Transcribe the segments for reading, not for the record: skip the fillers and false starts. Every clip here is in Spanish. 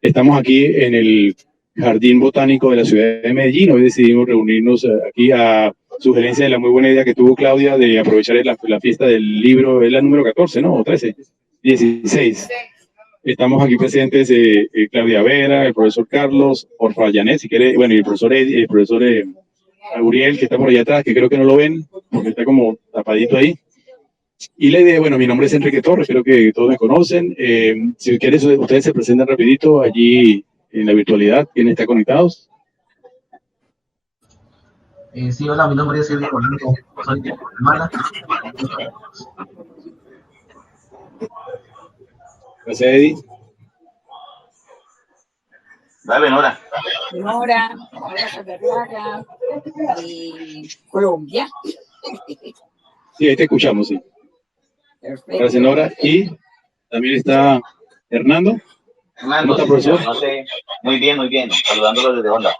Estamos aquí en el Jardín Botánico de la ciudad de Medellín. Hoy decidimos reunirnos aquí a sugerencia de la muy buena idea que tuvo Claudia de aprovechar la fiesta del libro, es la número 14, ¿no? O 13, 16. Estamos aquí presentes Claudia Vera, el profesor Carlos, Orfa Yanet, si quiere, bueno, y el profesor Uriel, que está por allá atrás, que creo que no lo ven, porque está como tapadito ahí. Y la idea, bueno, mi nombre es Enrique Torres, creo que todos me conocen. Si quieres, ustedes se presentan rapidito allí en la virtualidad, ¿quiénes están conectados? Sí, hola, mi nombre es Eddie Orlando, soy de Guatemala. Gracias, Eddie. Dale, Nora. Nora Saldarriaga, Colombia. Sí, ahí te escuchamos, sí. Perfecto. Gracias, Nora. Y también está Hernando. Hernando, ¿Cómo está, profesor? No sé. Muy bien, saludándolo desde Honda.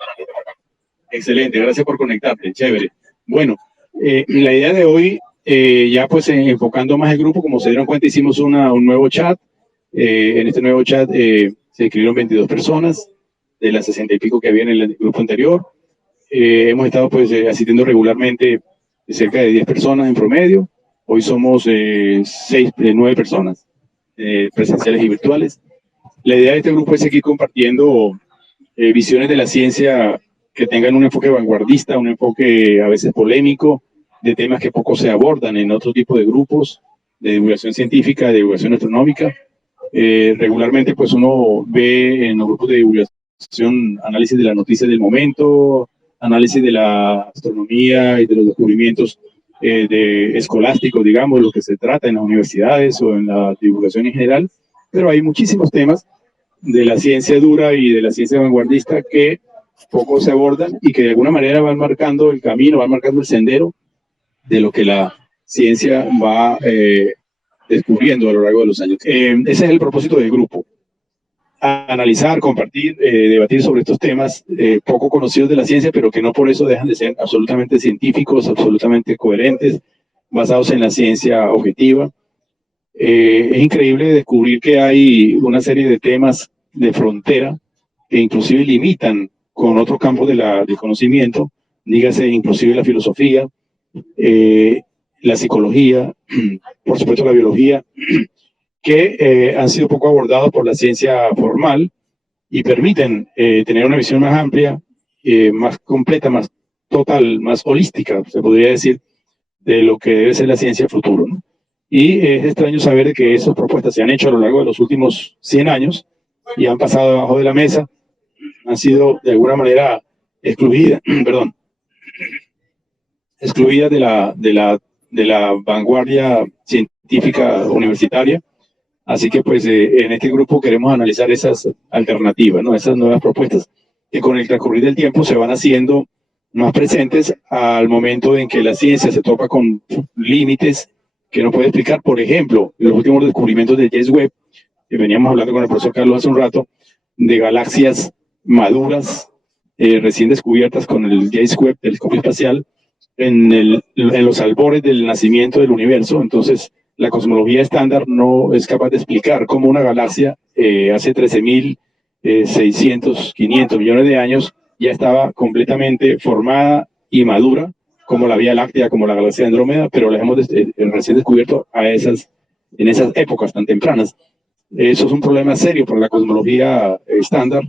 Excelente, gracias por conectarte, chévere. Bueno, la idea de hoy, ya pues enfocando más el grupo, como se dieron cuenta, hicimos un nuevo chat. En este nuevo chat se inscribieron 22 personas de las 60 y pico que había en el grupo anterior. Hemos estado pues asistiendo regularmente cerca de 10 personas en promedio. Hoy somos 9 personas, presenciales y virtuales. La idea de este grupo es seguir compartiendo visiones de la ciencia que tengan un enfoque vanguardista, un enfoque a veces polémico, de temas que poco se abordan en otro tipo de grupos de divulgación científica, de divulgación astronómica. Regularmente pues uno ve en los grupos de divulgación análisis de las noticias del momento, análisis de la astronomía y de los descubrimientos escolásticos, digamos, lo que se trata en las universidades o en la divulgación en general, pero hay muchísimos temas de la ciencia dura y de la ciencia vanguardista que poco se abordan y que de alguna manera van marcando el camino, van marcando el sendero de lo que la ciencia va descubriendo a lo largo de los años. Ese es el propósito del grupo. Analizar, compartir, debatir sobre estos temas poco conocidos de la ciencia, pero que no por eso dejan de ser absolutamente científicos, absolutamente coherentes, basados en la ciencia objetiva. Es increíble descubrir que hay una serie de temas de frontera que inclusive limitan con otros campos del conocimiento, dígase inclusive la filosofía, la psicología, por supuesto la biología, que han sido poco abordados por la ciencia formal y permiten tener una visión más amplia, más completa, más total, más holística, se podría decir, de lo que debe ser la ciencia futuro, ¿no? Y es extraño saber que esas propuestas se han hecho a lo largo de los últimos 100 años y han pasado debajo de la mesa, han sido de alguna manera excluidas, perdón, excluidas de la vanguardia científica universitaria. Así que pues en este grupo queremos analizar esas alternativas, ¿no? Esas nuevas propuestas que con el transcurrir del tiempo se van haciendo más presentes al momento en que la ciencia se topa con límites que no puede explicar. Por ejemplo, los últimos descubrimientos de James Webb, que veníamos hablando con el profesor Carlos hace un rato, de galaxias maduras, recién descubiertas con el James Webb telescopio espacial, en los albores del nacimiento del universo. Entonces, la cosmología estándar no es capaz de explicar cómo una galaxia hace 13.600, 500 millones de años ya estaba completamente formada y madura, como la Vía Láctea, como la galaxia de Andrómeda, pero la hemos recién descubierto en esas épocas tan tempranas. Eso es un problema serio para la cosmología estándar,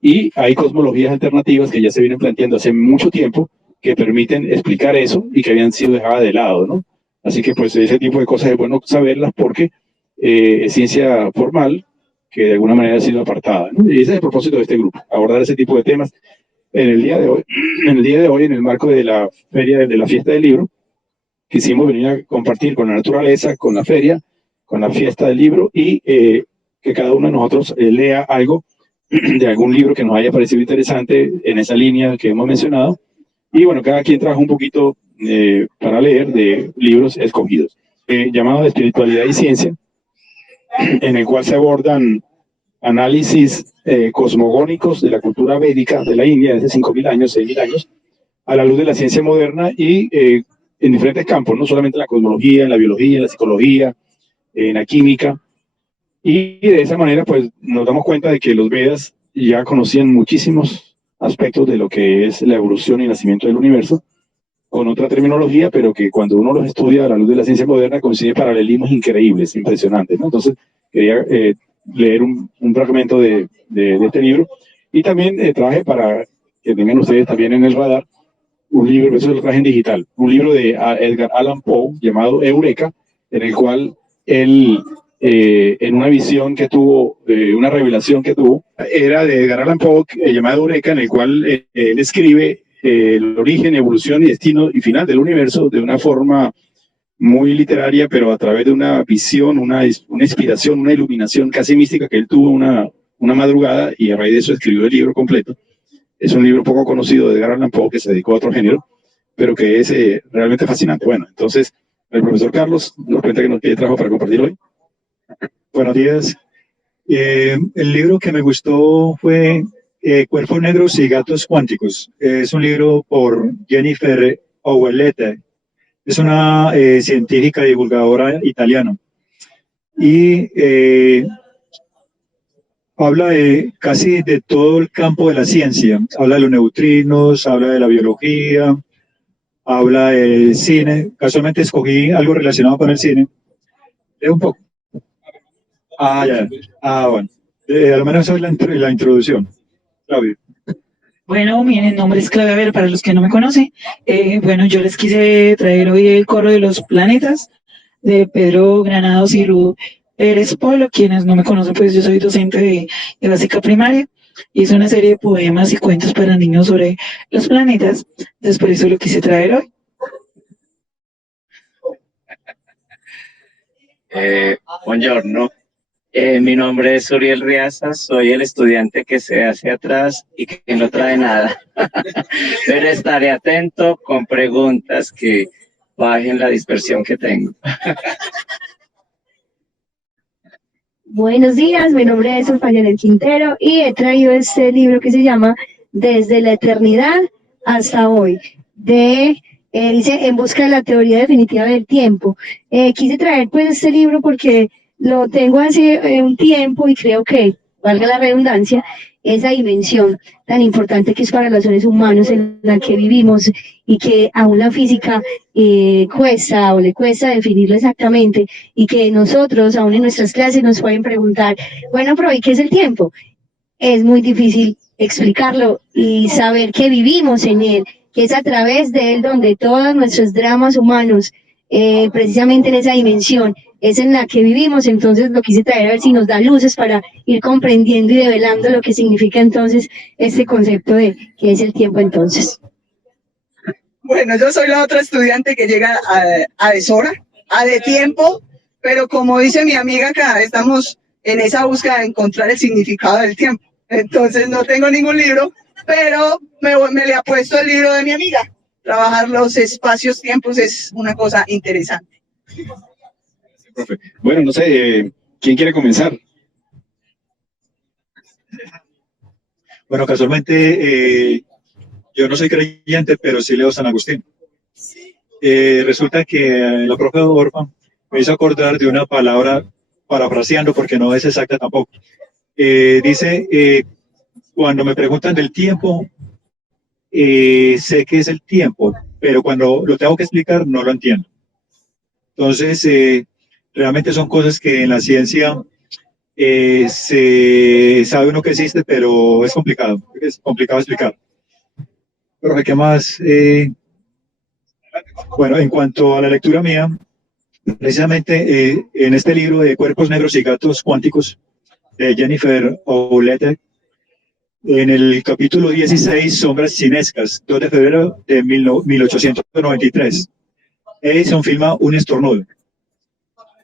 y hay cosmologías alternativas que ya se vienen planteando hace mucho tiempo que permiten explicar eso y que habían sido dejadas de lado, ¿no? Así que pues ese tipo de cosas es bueno saberlas porque es ciencia formal que de alguna manera ha sido apartada, ¿no? Y ese es el propósito de este grupo, abordar ese tipo de temas en el día de hoy. En el marco de la feria, de la fiesta del libro, quisimos venir a compartir con la naturaleza, con la feria, con la fiesta del libro y que cada uno de nosotros lea algo de algún libro que nos haya parecido interesante en esa línea que hemos mencionado. Y bueno, cada quien trajo un poquito para leer de libros escogidos, llamado de espiritualidad y ciencia, en el cual se abordan análisis cosmogónicos de la cultura védica de la India desde 5.000 años, 6.000 años, a la luz de la ciencia moderna y en diferentes campos, no solamente en la cosmología, en la biología, en la psicología, en la química, Y de esa manera, pues nos damos cuenta de que los Vedas ya conocían muchísimos aspectos de lo que es la evolución y nacimiento del universo, con otra terminología, pero que cuando uno los estudia a la luz de la ciencia moderna consigue paralelismos increíbles, impresionantes, ¿no? Entonces, quería leer un fragmento de este libro y también traje para que tengan ustedes también en el radar un libro, eso lo traje en digital, un libro de Edgar Allan Poe llamado Eureka, en el cual él, en una visión que tuvo, una revelación que tuvo, era de Edgar Allan Poe llamado Eureka, en el cual él escribe el origen, evolución y destino y final del universo de una forma muy literaria, pero a través de una visión, una inspiración, una iluminación casi mística que él tuvo una madrugada y a raíz de eso escribió el libro completo. Es un libro poco conocido de Edgar Allan Poe que se dedicó a otro género, pero que es realmente fascinante. Bueno, entonces el profesor Carlos nos cuenta que trajo para compartir hoy. Buenos días. El libro que me gustó fue Cuerpos Negros y Gatos Cuánticos. Es un libro por Jennifer Ovelete. Es una científica divulgadora italiana. Y habla casi de todo el campo de la ciencia. Habla de los neutrinos, habla de la biología, habla del cine. Casualmente escogí algo relacionado con el cine. Un poco. Ya. Bueno. Al menos eso es la introducción. Claudio. Bueno, mi nombre es Claudia Vera, para los que no me conocen. Bueno, yo les quise traer hoy el Corro de los Planetas de Pedro Granados y Ruth Pérez Polo. Quienes no me conocen, pues yo soy docente de básica primaria. Hice una serie de poemas y cuentos para niños sobre los planetas. Entonces, por eso lo quise traer hoy. Buongiorno. Mi nombre es Uriel Riaza, soy el estudiante que se hace atrás y que no trae nada. Pero estaré atento con preguntas que bajen la dispersión que tengo. Buenos días, mi nombre es Fabián Quintero y he traído este libro que se llama Desde la Eternidad hasta Hoy, dice En busca de la teoría definitiva del tiempo. Quise traer pues este libro porque lo tengo hace un tiempo y creo que, valga la redundancia, esa dimensión tan importante que es para los seres humanos en la que vivimos y que aún la física cuesta o le cuesta definirlo exactamente, y que nosotros aún en nuestras clases nos pueden preguntar, bueno, pero ¿y qué es el tiempo? Es muy difícil explicarlo y saber que vivimos en él, que es a través de él donde todos nuestros dramas humanos, precisamente en esa dimensión, es en la que vivimos. Entonces lo quise traer a ver si nos da luces para ir comprendiendo y develando lo que significa entonces este concepto de qué es el tiempo entonces. Bueno, yo soy la otra estudiante que llega a deshora, a de tiempo, pero como dice mi amiga acá, estamos en esa búsqueda de encontrar el significado del tiempo. Entonces no tengo ningún libro, pero me le apuesto el libro de mi amiga. Trabajar los espacios-tiempos es una cosa interesante. Bueno, no sé, ¿quién quiere comenzar? Bueno, casualmente yo no soy creyente, pero sí leo San Agustín. Resulta que la profe Orfa me hizo acordar de una palabra, parafraseando porque no es exacta tampoco. Dice, cuando me preguntan del tiempo, sé que es el tiempo, pero cuando lo tengo que explicar no lo entiendo. Entonces, realmente son cosas que en la ciencia se sabe uno que existe, pero es complicado explicar. Pero ¿qué más? Bueno, en cuanto a la lectura mía, precisamente en este libro de Cuerpos Negros y Gatos Cuánticos de Jennifer Oulete, en el capítulo 16, Sombras Cinescas, 2 de febrero de 1893, Edison filma un estornudo.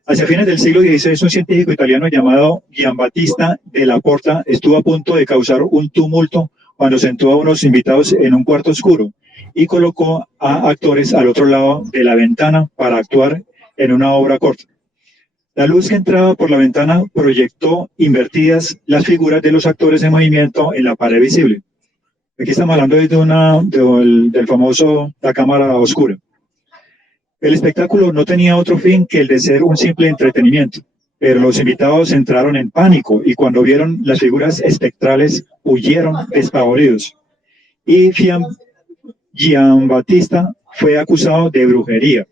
Hacia fines del siglo XVI, un científico italiano llamado Giambattista della Porta estuvo a punto de causar un tumulto cuando sentó a unos invitados en un cuarto oscuro y colocó a actores al otro lado de la ventana para actuar en una obra corta. La luz que entraba por la ventana proyectó invertidas las figuras de los actores en movimiento en la pared visible. Aquí estamos hablando del famoso La Cámara Oscura. El espectáculo no tenía otro fin que el de ser un simple entretenimiento. pero los invitados entraron en pánico y cuando vieron las figuras espectrales huyeron despavoridos. Y Giambattista fue acusado de brujería,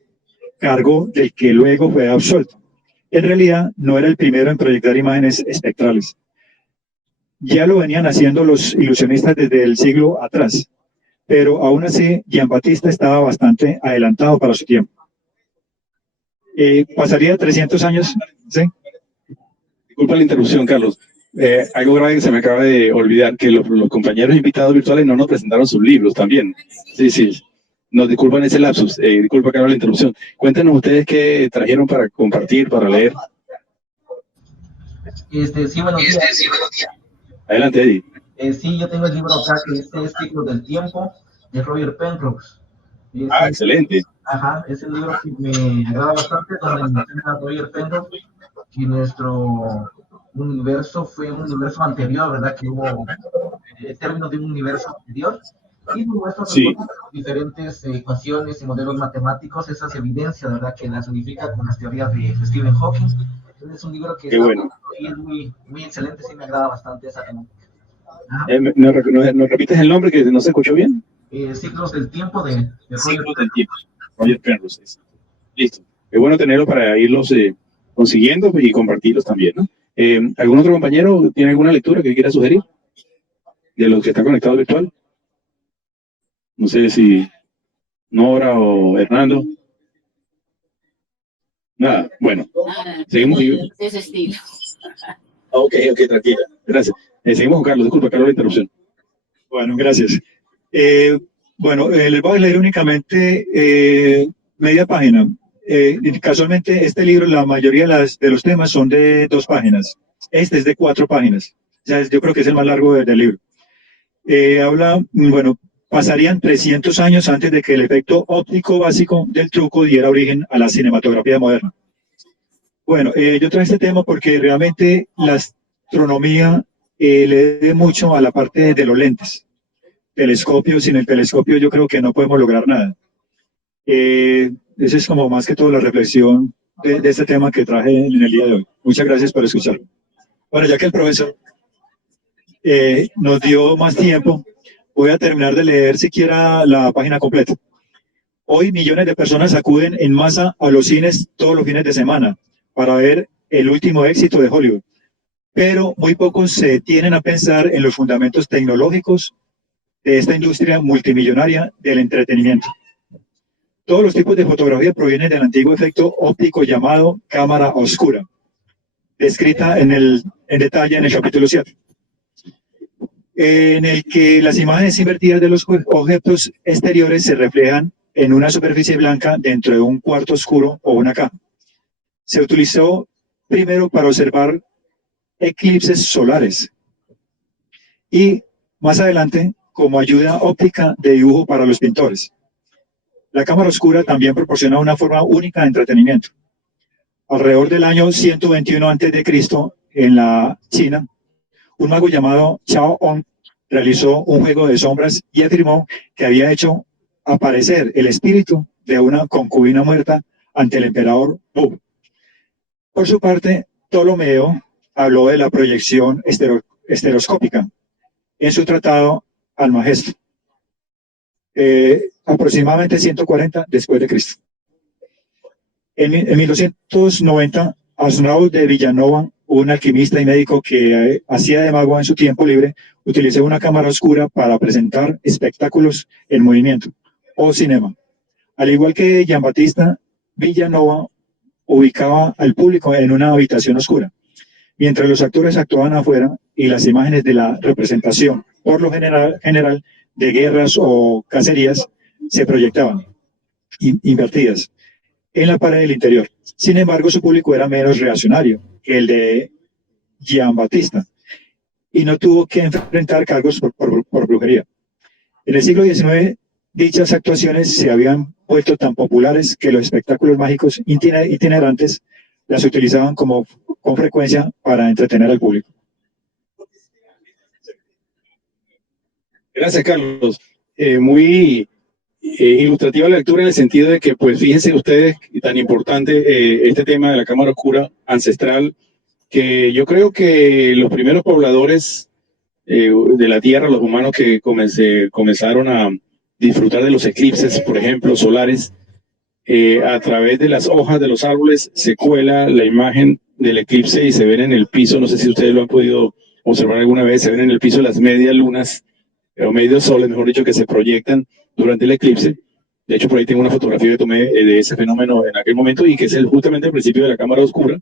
cargo del que luego fue absuelto. En realidad no era el primero en proyectar imágenes espectrales. Ya lo venían haciendo los ilusionistas desde el siglo atrás, pero aún así Giambattista estaba bastante adelantado para su tiempo. Pasaría 300 años, ¿sí? Disculpa la interrupción, Carlos. Algo grave que se me acaba de olvidar, que los compañeros invitados virtuales no nos presentaron sus libros también. Sí. Nos disculpan ese lapsus. Disculpa, Carlos, la interrupción. Cuéntenos ustedes qué trajeron para compartir, para leer. Sí, buenos días. Adelante, Eddie. Sí, yo tengo el libro acá que es Ciclos del Tiempo, de Roger Penrose. Excelente. Ajá, es el libro que me agrada bastante, donde menciona Roger Penrose que nuestro universo fue un universo anterior, ¿verdad? Que hubo términos de un universo anterior. Y muestra diferentes ecuaciones y modelos matemáticos, esas evidencias, ¿verdad? Que las unifica con las teorías de Stephen Hawking. Entonces es un libro que es muy, muy excelente, sí me agrada bastante esa temática. ¿Nos repites el nombre que no se escuchó bien? Ciclos del Tiempo de Ciclos del Tiempo, Roger Penrose. Listo. Es bueno tenerlo para irlos consiguiendo y compartirlos también, ¿no? ¿Algún otro compañero tiene alguna lectura que quiera sugerir? De los que están conectados virtual. No sé si Nora o Hernando. Nada, bueno. Seguimos. De ese estilo. Ok, tranquila. Gracias. Seguimos con Carlos. Disculpa, Carlos, la interrupción. Bueno, gracias. Les voy a leer únicamente media página. Casualmente, este libro, la mayoría de los temas son de 2 páginas. Este es de 4 páginas. O sea, yo creo que es el más largo del libro. Pasarían 300 años antes de que el efecto óptico básico del truco diera origen a la cinematografía moderna. Bueno, yo traje este tema porque realmente la astronomía le debe mucho a la parte de los lentes. Telescopio, sin el telescopio yo creo que no podemos lograr nada. Esa es como más que todo la reflexión de este tema que traje en el día de hoy. Muchas gracias por escucharlo. Bueno, ya que el profesor nos dio más tiempo, voy a terminar de leer siquiera la página completa. Hoy millones de personas acuden en masa a los cines todos los fines de semana para ver el último éxito de Hollywood, pero muy pocos se detienen a pensar en los fundamentos tecnológicos de esta industria multimillonaria del entretenimiento. Todos los tipos de fotografía provienen del antiguo efecto óptico llamado cámara oscura, descrita en detalle en el capítulo 7. En el que las imágenes invertidas de los objetos exteriores se reflejan en una superficie blanca dentro de un cuarto oscuro o una caja. Se utilizó primero para observar eclipses solares y más adelante como ayuda óptica de dibujo para los pintores. La cámara oscura también proporciona una forma única de entretenimiento. Alrededor del año 121 a.C., en la China, un mago llamado Chao Hong realizó un juego de sombras y afirmó que había hecho aparecer el espíritu de una concubina muerta ante el emperador Wu. Por su parte, Ptolomeo habló de la proyección estereoscópica en su tratado Almagesto, aproximadamente 140 después de Cristo. En 1290, Arnaud de Villanova, un alquimista y médico que hacía de mago en su tiempo libre, utilizó una cámara oscura para presentar espectáculos en movimiento o cinema. Al igual que Giambattista, Villanova ubicaba al público en una habitación oscura, mientras los actores actuaban afuera y las imágenes de la representación, por lo general de guerras o cacerías, se proyectaban, invertidas, en la pared del interior. Sin embargo, su público era menos reaccionario que el de Giambattista y no tuvo que enfrentar cargos por brujería. En el siglo XIX, dichas actuaciones se habían vuelto tan populares que los espectáculos mágicos itinerantes las utilizaban con frecuencia para entretener al público. Gracias, Carlos. Muy ilustrativa la lectura en el sentido de que, pues fíjense ustedes, y tan importante este tema de la cámara oscura ancestral, que yo creo que los primeros pobladores de la Tierra, los humanos que comenzaron a disfrutar de los eclipses, por ejemplo, solares, a través de las hojas de los árboles se cuela la imagen del eclipse y se ven en el piso, no sé si ustedes lo han podido observar alguna vez, se ven en el piso las medias lunas, o medios soles, mejor dicho, que se proyectan durante el eclipse. De hecho, por ahí tengo una fotografía que tomé de ese fenómeno en aquel momento y que es justamente el principio de la cámara oscura,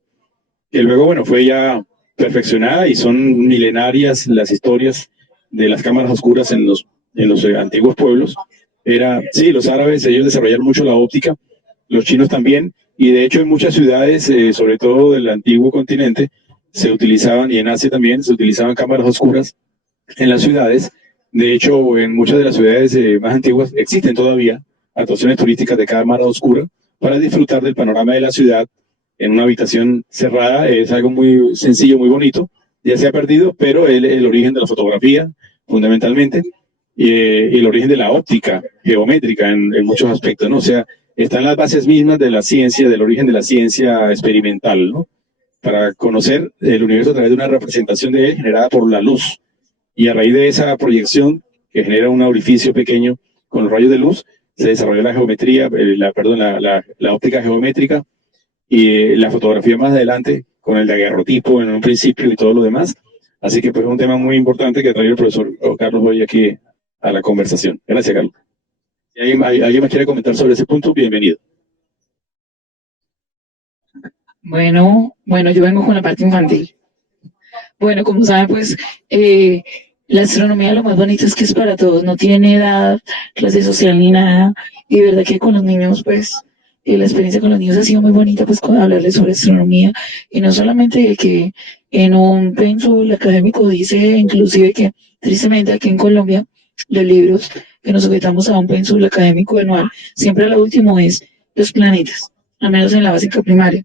que luego, bueno, fue ya perfeccionada y son milenarias las historias de las cámaras oscuras en los antiguos pueblos. Sí, los árabes, ellos desarrollaron mucho la óptica, los chinos también, y de hecho en muchas ciudades, sobre todo del antiguo continente, se utilizaban, y en Asia también, se utilizaban cámaras oscuras en las ciudades. De hecho, en muchas de las ciudades más antiguas existen todavía atracciones turísticas de cámara oscura para disfrutar del panorama de la ciudad en una habitación cerrada. Es algo muy sencillo, muy bonito, ya se ha perdido, pero el origen de la fotografía, fundamentalmente, y el origen de la óptica geométrica en muchos aspectos, ¿no? O sea, están las bases mismas de la ciencia, del origen de la ciencia experimental, ¿no? Para conocer el universo a través de una representación de él generada por la luz. Y a raíz de esa proyección, que genera un orificio pequeño con los rayos de luz, se desarrolló la geometría, la óptica geométrica y la fotografía más adelante con el daguerrotipo en un principio y todo lo demás. Así que pues es un tema muy importante que ha traído el profesor Carlos hoy aquí a la conversación. Gracias, Carlos. Si alguien más quiere comentar sobre ese punto, bienvenido. Bueno, yo vengo con la parte infantil. Bueno, como saben, pues la astronomía lo más bonito es que es para todos, no tiene edad, clase social ni nada. Y de verdad que con los niños, pues la experiencia con los niños ha sido muy bonita, pues hablarles sobre astronomía. Y no solamente que en un pénsul académico dice, inclusive que tristemente aquí en Colombia, los libros que nos sujetamos a un pénsul académico anual, siempre lo último es los planetas, al menos en la básica primaria.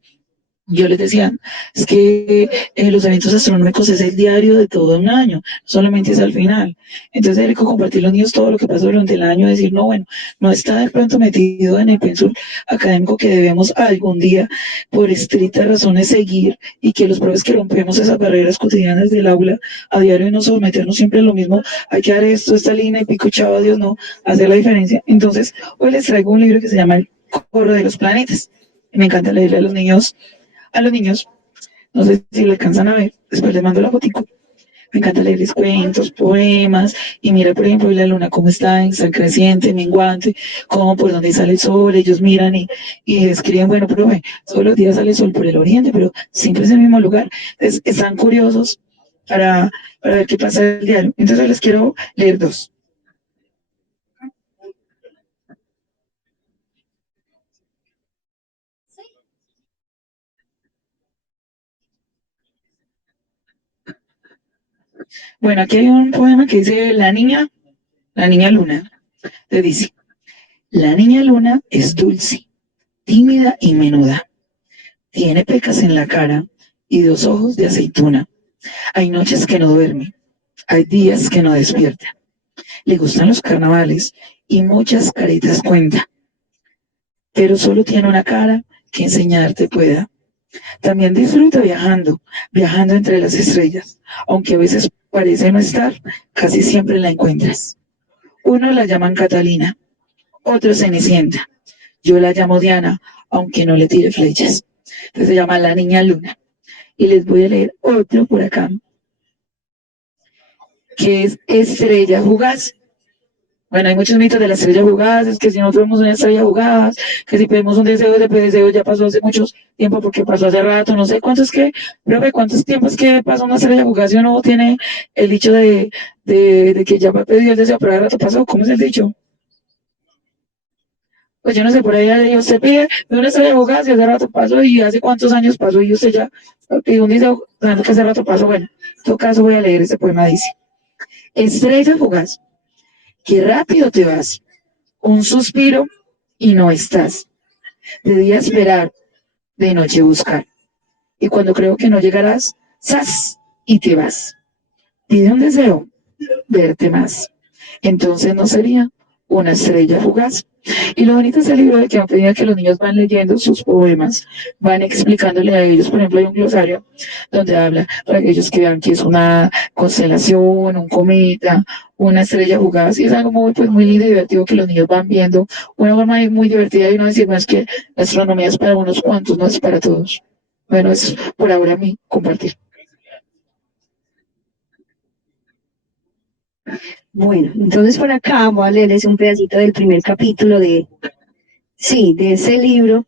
Yo les decía, es que los eventos astronómicos es el diario de todo un año, solamente es al final. Entonces hay que compartir los niños todo lo que pasó durante el año, decir, no, bueno, no está de pronto metido en el pénsul académico que debemos algún día, por estrictas razones, seguir, y que los profes que rompemos esas barreras cotidianas del aula a diario y no someternos siempre a lo mismo, hay que dar esto, esta línea y pico, chavo, Dios, no, hacer la diferencia. Entonces, hoy les traigo un libro que se llama El corro de los planetas. Me encanta leerle a los niños, no sé si le alcanzan a ver, después les mando la fotico. Me encanta leerles cuentos, poemas, y mira, por ejemplo, la luna cómo está en San Creciente, menguante, cómo por donde sale el sol, ellos miran y escriben, bueno, profe, todos los días sale el sol por el oriente, pero siempre es el mismo lugar. Entonces, están curiosos para ver qué pasa el diario. Entonces, les quiero leer dos. Bueno, aquí hay un poema que dice la niña luna. Te dice, la niña luna es dulce, tímida y menuda. Tiene pecas en la cara y 2 ojos de aceituna. Hay noches que no duerme, hay días que no despierta. Le gustan los carnavales y muchas caretas cuenta. Pero solo tiene una cara que enseñarte pueda. También disfruta viajando entre las estrellas, aunque a veces parece no estar, casi siempre la encuentras. Unos la llaman Catalina, otros Cenicienta. Yo la llamo Diana, aunque no le tire flechas. Entonces se llama La Niña Luna. Y les voy a leer otro por acá, que es Estrella Fugaz. Bueno, hay muchos mitos de la estrella fugaz, es que si nosotros vemos una estrella fugaz, que si pedimos un deseo, ese deseo ya pasó hace mucho tiempo porque pasó hace rato, no sé cuántos tiempos que pasó una estrella fugaz y uno tiene el dicho de que ya pidió el deseo, pero hace rato pasó. ¿Cómo es el dicho? Pues yo no sé, por ahí usted pide una estrella fugaz y hace rato pasó, y hace cuántos años pasó y usted ya pidió un deseo que hace rato pasó. Bueno, en todo caso voy a leer ese poema. Dice, estrella fugaz, qué rápido te vas, un suspiro y no estás. De día esperar, de noche buscar. Y cuando creo que no llegarás, ¡zas! Y te vas. Pide un deseo, verte más. Entonces no sería una estrella fugaz. Y lo bonito de este libro es que a medida que los niños van leyendo sus poemas, van explicándole a ellos, por ejemplo, hay un glosario donde habla para que ellos que vean que es una constelación, un cometa, una estrella fugaz, y es algo muy, pues, muy lindo y divertido que los niños van viendo, una forma muy divertida y no decir más que la astronomía es para unos cuantos, no es para todos. Bueno, es por ahora mi compartir. Bueno, entonces por acá voy a leerles un pedacito del primer capítulo de ese libro.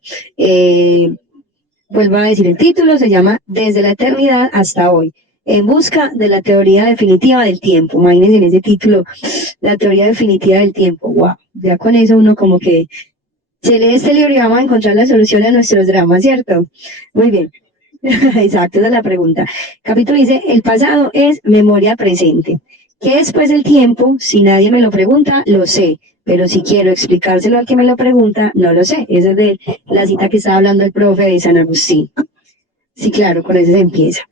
Vuelvo a decir el título, se llama Desde la eternidad hasta hoy, en busca de la teoría definitiva del tiempo. Imagínense en ese título, la teoría definitiva del tiempo. Wow, ya con eso uno como que se lee este libro y vamos a encontrar la solución a nuestros dramas, ¿cierto? Muy bien. Exacto, esa es la pregunta. Capítulo dice, el pasado es memoria presente. ¿Qué es pues el tiempo? Si nadie me lo pregunta, lo sé. Pero si quiero explicárselo al que me lo pregunta, no lo sé. Esa es de la cita que estaba hablando el profe de San Agustín. Sí, claro, con eso se empieza.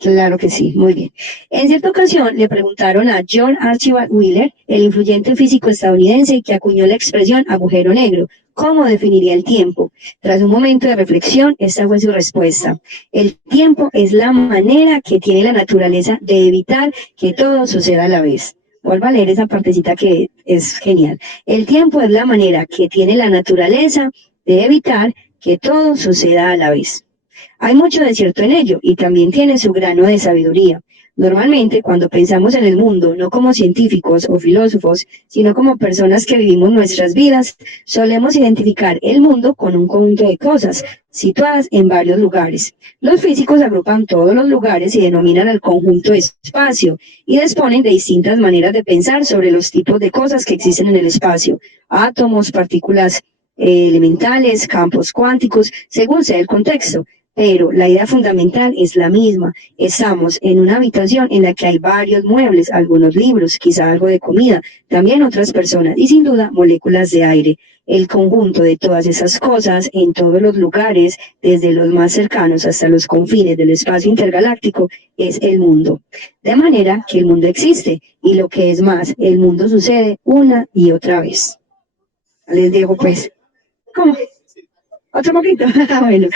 Claro que sí, muy bien. En cierta ocasión le preguntaron a John Archibald Wheeler, el influyente físico estadounidense que acuñó la expresión agujero negro, cómo definiría el tiempo. Tras un momento de reflexión, esta fue su respuesta. El tiempo es la manera que tiene la naturaleza de evitar que todo suceda a la vez. Vuelvo a leer esa partecita que es genial. El tiempo es la manera que tiene la naturaleza de evitar que todo suceda a la vez. Hay mucho de cierto en ello y también tiene su grano de sabiduría. Normalmente, cuando pensamos en el mundo, no como científicos o filósofos, sino como personas que vivimos nuestras vidas, solemos identificar el mundo con un conjunto de cosas situadas en varios lugares. Los físicos agrupan todos los lugares y denominan al conjunto espacio y disponen de distintas maneras de pensar sobre los tipos de cosas que existen en el espacio: átomos, partículas elementales, campos cuánticos, según sea el contexto. Pero la idea fundamental es la misma. Estamos en una habitación en la que hay varios muebles, algunos libros, quizá algo de comida, también otras personas y sin duda moléculas de aire. El conjunto de todas esas cosas en todos los lugares, desde los más cercanos hasta los confines del espacio intergaláctico, es el mundo. De manera que el mundo existe y lo que es más, el mundo sucede una y otra vez. Les dejo pues. ¿Cómo? ¿Otro poquito? Bueno,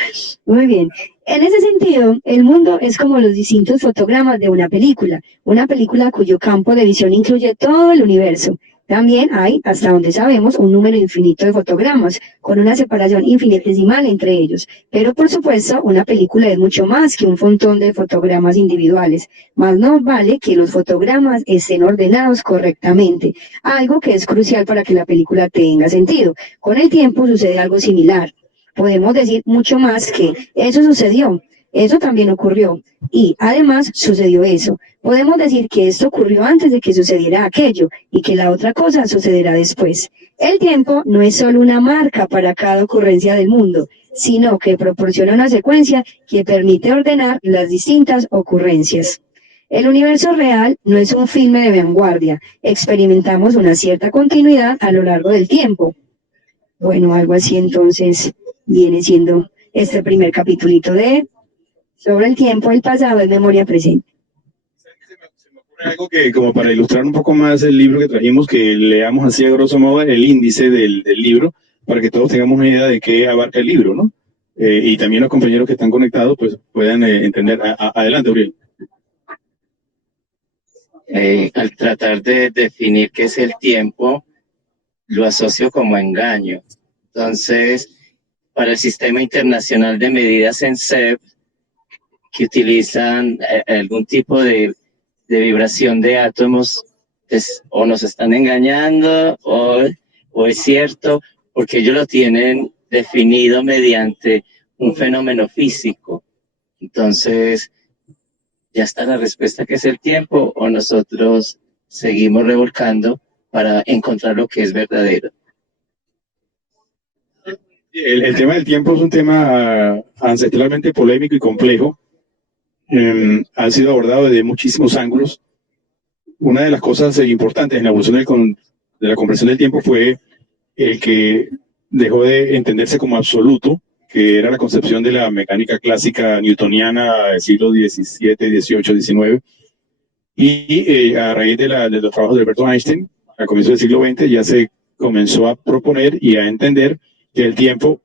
muy bien. En ese sentido, el mundo es como los distintos fotogramas de una película cuyo campo de visión incluye todo el universo. También hay, hasta donde sabemos, un número infinito de fotogramas, con una separación infinitesimal entre ellos. Pero, por supuesto, una película es mucho más que un montón de fotogramas individuales. Más no vale que los fotogramas estén ordenados correctamente, algo que es crucial para que la película tenga sentido. Con el tiempo sucede algo similar. Podemos decir mucho más que eso sucedió, eso también ocurrió, y además sucedió eso. Podemos decir que esto ocurrió antes de que sucediera aquello, y que la otra cosa sucederá después. El tiempo no es solo una marca para cada ocurrencia del mundo, sino que proporciona una secuencia que permite ordenar las distintas ocurrencias. El universo real no es un filme de vanguardia, experimentamos una cierta continuidad a lo largo del tiempo. Bueno, algo así entonces viene siendo este primer capitulito de sobre el tiempo, el pasado es memoria presente. Se me ocurre algo que, como para ilustrar un poco más el libro que trajimos, que leamos así a grosso modo el índice del libro, para que todos tengamos una idea de qué abarca el libro, ¿no? Y también los compañeros que están conectados pues puedan entender. Adelante, Uriel. Al tratar de definir qué es el tiempo, lo asocio como engaño. Entonces, para el Sistema Internacional de Medidas en CEP, que utilizan algún tipo de vibración de átomos, o nos están engañando o es cierto, porque ellos lo tienen definido mediante un fenómeno físico. Entonces, ya está la respuesta que es el tiempo, o nosotros seguimos revolcando para encontrar lo que es verdadero. El tema del tiempo es un tema ancestralmente polémico y complejo. Ha sido abordado desde muchísimos ángulos. Una de las cosas importantes en la evolución de la comprensión del tiempo fue el que dejó de entenderse como absoluto, que era la concepción de la mecánica clásica newtoniana del siglo XVII, XVIII, XIX, y a raíz de los trabajos de Alberto Einstein, a comienzos del siglo XX, ya se comenzó a proponer y a entender que el tiempo,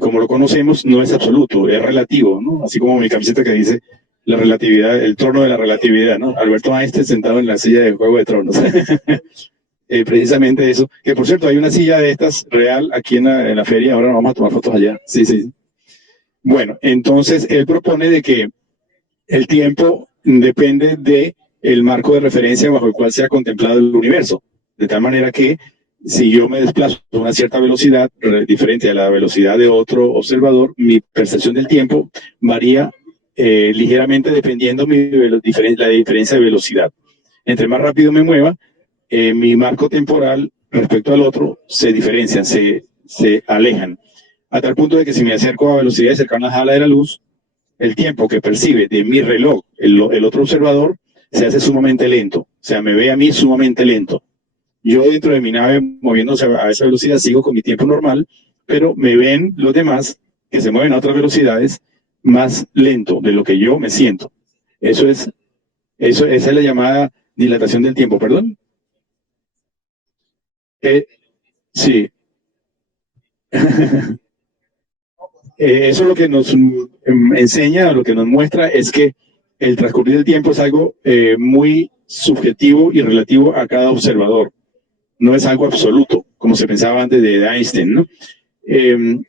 como lo conocemos, no es absoluto, es relativo, ¿no? Así como mi camiseta que dice la relatividad, el trono de la relatividad, ¿no? Alberto Einstein sentado en la silla de Juego de Tronos. Precisamente eso, que por cierto, hay una silla de estas real aquí en la feria, ahora nos vamos a tomar fotos allá. Sí, sí. Bueno, entonces él propone de que el tiempo depende de el marco de referencia bajo el cual se ha contemplado el universo, de tal manera que si yo me desplazo a una cierta velocidad diferente a la velocidad de otro observador, mi percepción del tiempo varía ligeramente dependiendo la diferencia de velocidad. Entre más rápido me mueva, mi marco temporal respecto al otro se diferencian, se alejan, a tal punto de que si me acerco a velocidades cercanas a la de la luz, el tiempo que percibe de mi reloj el otro observador se hace sumamente lento, o sea, me ve a mí sumamente lento. Yo dentro de mi nave moviéndose a esa velocidad sigo con mi tiempo normal, pero me ven los demás que se mueven a otras velocidades más lento de lo que yo me siento. Esa es la llamada dilatación del tiempo, ¿perdón? Sí. Eso lo que nos enseña, lo que nos muestra es que el transcurrir del tiempo es algo muy subjetivo y relativo a cada observador. No es algo absoluto, como se pensaba antes de Einstein, ¿no?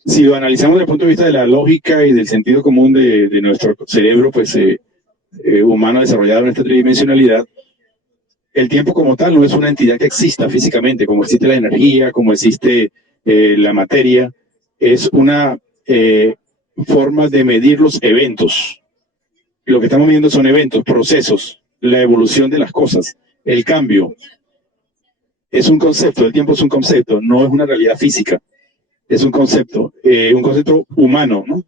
Si lo analizamos desde el punto de vista de la lógica y del sentido común de nuestro cerebro, pues humano desarrollado en esta tridimensionalidad, el tiempo como tal no es una entidad que exista físicamente, como existe la energía, como existe la materia, es una forma de medir los eventos. Lo que estamos viendo son eventos, procesos, la evolución de las cosas, el cambio. Es un concepto, el tiempo es un concepto, no es una realidad física, es un concepto humano, ¿no?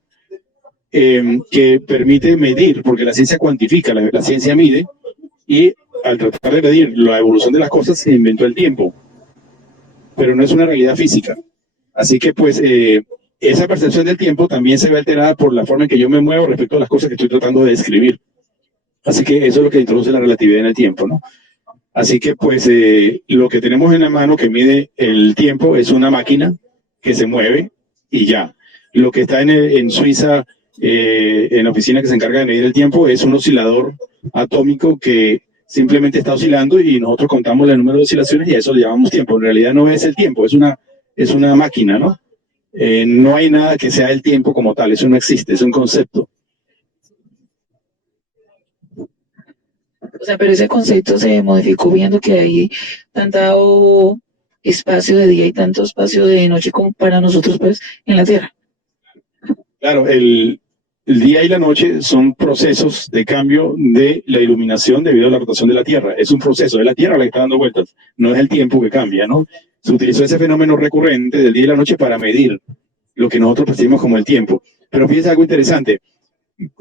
Que permite medir, porque la ciencia cuantifica, la ciencia mide, y al tratar de medir la evolución de las cosas se inventó el tiempo, pero no es una realidad física. Así que pues esa percepción del tiempo también se ve alterada por la forma en que yo me muevo respecto a las cosas que estoy tratando de describir. Así que eso es lo que introduce la relatividad en el tiempo, ¿no? Así que pues lo que tenemos en la mano que mide el tiempo es una máquina que se mueve y ya. Lo que está en Suiza, en la oficina que se encarga de medir el tiempo, es un oscilador atómico que simplemente está oscilando y nosotros contamos el número de oscilaciones y a eso le llamamos tiempo. En realidad no es el tiempo, es una máquina, ¿no? No hay nada que sea el tiempo como tal, eso no existe, es un concepto. O sea, pero ese concepto se modificó viendo que hay tanto espacio de día y tanto espacio de noche como para nosotros, pues, en la Tierra. Claro, el día y la noche son procesos de cambio de la iluminación debido a la rotación de la Tierra. Es un proceso, es la Tierra la que está dando vueltas, no es el tiempo que cambia, ¿no? Se utilizó ese fenómeno recurrente del día y la noche para medir lo que nosotros percibimos como el tiempo. Pero fíjense algo interesante,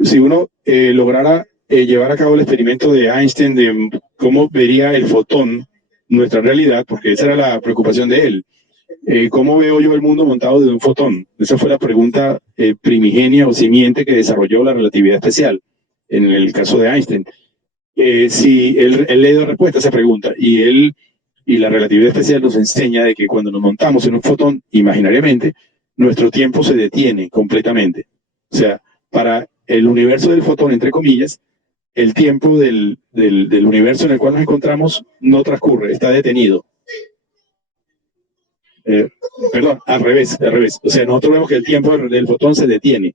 si uno lograra llevar a cabo el experimento de Einstein de cómo vería el fotón nuestra realidad, porque esa era la preocupación de él. ¿Cómo veo yo el mundo montado desde un fotón? Esa fue la pregunta primigenia o simiente que desarrolló la relatividad especial, en el caso de Einstein. Si él le dio respuesta a esa pregunta, y la relatividad especial nos enseña de que cuando nos montamos en un fotón, imaginariamente, nuestro tiempo se detiene completamente. O sea, para el universo del fotón, entre comillas, el tiempo del universo en el cual nos encontramos no transcurre, está detenido. Perdón, al revés. O sea, nosotros vemos que el tiempo del fotón se detiene.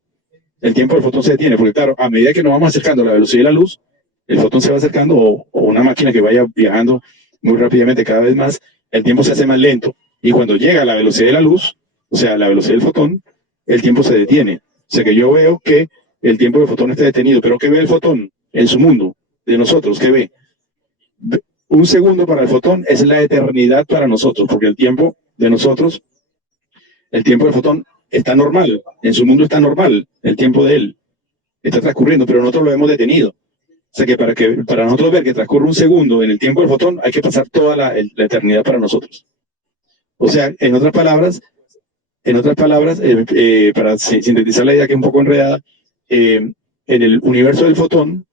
El tiempo del fotón se detiene, porque claro, a medida que nos vamos acercando a la velocidad de la luz, el fotón se va acercando, o una máquina que vaya viajando muy rápidamente cada vez más, el tiempo se hace más lento. Y cuando llega a la velocidad de la luz, o sea, la velocidad del fotón, el tiempo se detiene. O sea que yo veo que el tiempo del fotón está detenido. ¿Pero qué ve el fotón en su mundo? De nosotros, ¿qué ve? Un segundo para el fotón es la eternidad para nosotros, porque el tiempo de nosotros, el tiempo del fotón está normal, en su mundo está normal, el tiempo de él está transcurriendo, pero nosotros lo hemos detenido. O sea que para nosotros ver que transcurre un segundo en el tiempo del fotón, hay que pasar toda la eternidad para nosotros. O sea, en otras palabras, para sintetizar la idea que es un poco enredada, en el universo del fotón,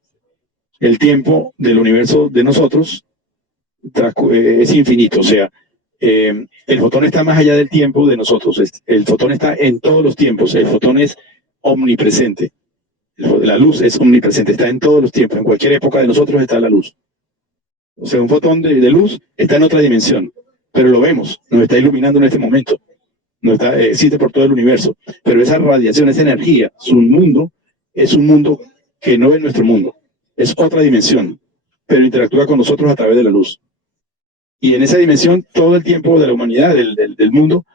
el tiempo del universo de nosotros es infinito, o sea, el fotón está más allá del tiempo de nosotros, el fotón está en todos los tiempos, el fotón es omnipresente, la luz es omnipresente, está en todos los tiempos, en cualquier época de nosotros está la luz. O sea, un fotón de luz está en otra dimensión, pero lo vemos, nos está iluminando en este momento, existe por todo el universo, pero esa radiación, esa energía, es un mundo que no es nuestro mundo, es otra dimensión, pero interactúa con nosotros a través de la luz. Y en esa dimensión, todo el tiempo de la humanidad, del mundo,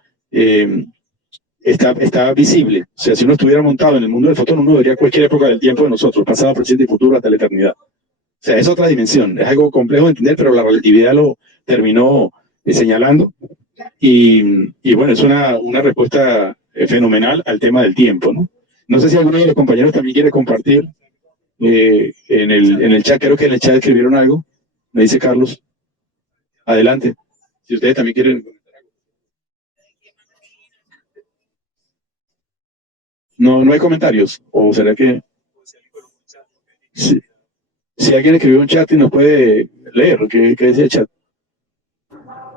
está visible. O sea, si uno estuviera montado en el mundo del fotón, uno vería cualquier época del tiempo de nosotros, pasado, presente y futuro hasta la eternidad. O sea, es otra dimensión, es algo complejo de entender, pero la relatividad lo terminó señalando. Y bueno, es una respuesta fenomenal al tema del tiempo, ¿no? No sé si alguno de los compañeros también quiere compartir en el chat, creo que en el chat escribieron algo, me dice Carlos. Adelante, si ustedes también quieren comentar algo. No hay comentarios, o será que si alguien escribió un chat y nos puede leer, ¿qué decía el chat?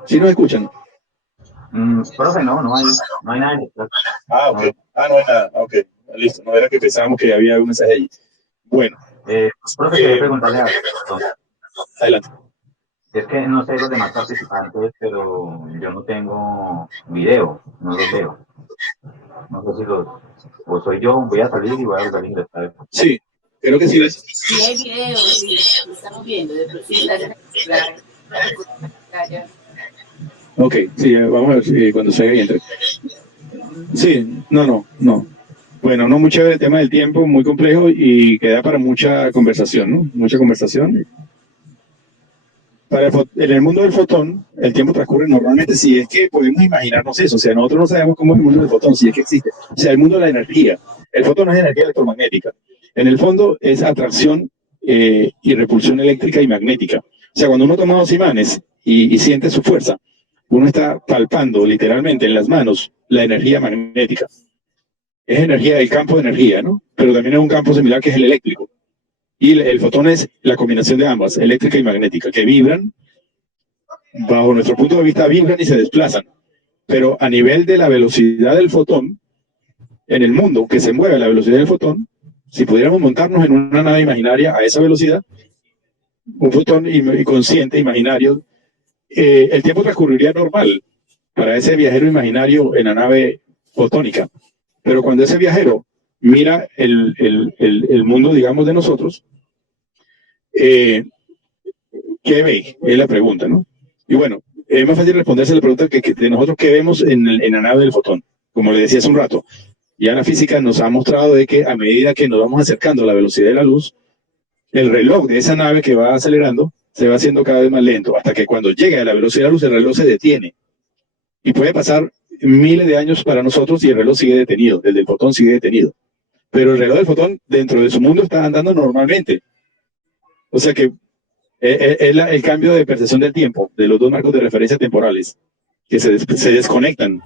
¿Sí nos escuchan? Profe, no hay nada en el chat. Ok. No hay nada, ok, listo, no era que pensábamos que había un mensaje allí. Bueno. Profe, quería preguntarle algo. Adelante. Es que no sé los demás participantes, pero yo no tengo video, no los veo. No sé si o soy yo, voy a salir y voy a volver a ingresar. Sí, creo que sí. Sí hay video, sí, estamos viendo, de Ok, sí, vamos a ver si cuando se entre. Sí, no. Bueno, no mucho el tema del tiempo, muy complejo y queda para mucha conversación, ¿no? Mucha conversación. En el mundo del fotón, el tiempo transcurre normalmente, si es que podemos imaginarnos eso, o sea, nosotros no sabemos cómo es el mundo del fotón, si es que existe. O sea, el mundo de la energía. El fotón es energía electromagnética. En el fondo es atracción y repulsión eléctrica y magnética. O sea, cuando uno toma dos imanes y siente su fuerza, uno está palpando literalmente en las manos la energía magnética. Es energía, el campo de energía, ¿no? Pero también es un campo similar que es el eléctrico. Y el fotón es la combinación de ambas, eléctrica y magnética, que vibran, bajo nuestro punto de vista vibran y se desplazan. Pero a nivel de la velocidad del fotón, en el mundo que se mueve a la velocidad del fotón, si pudiéramos montarnos en una nave imaginaria a esa velocidad, un fotón consciente, imaginario, el tiempo transcurriría normal para ese viajero imaginario en la nave fotónica. Pero cuando ese viajero mira el mundo, digamos, de nosotros, ¿qué ve? Es la pregunta, ¿no? Y bueno, es más fácil responderse a la pregunta que de nosotros qué vemos en la nave del fotón. Como le decía hace un rato, ya la física nos ha mostrado de que a medida que nos vamos acercando a la velocidad de la luz, el reloj de esa nave que va acelerando se va haciendo cada vez más lento, hasta que cuando llegue a la velocidad de la luz, el reloj se detiene. Y puede pasar miles de años para nosotros y el reloj sigue detenido, el del fotón sigue detenido. Pero el reloj del fotón, dentro de su mundo, está andando normalmente. O sea que es el cambio de percepción del tiempo, de los dos marcos de referencia temporales, que se desconectan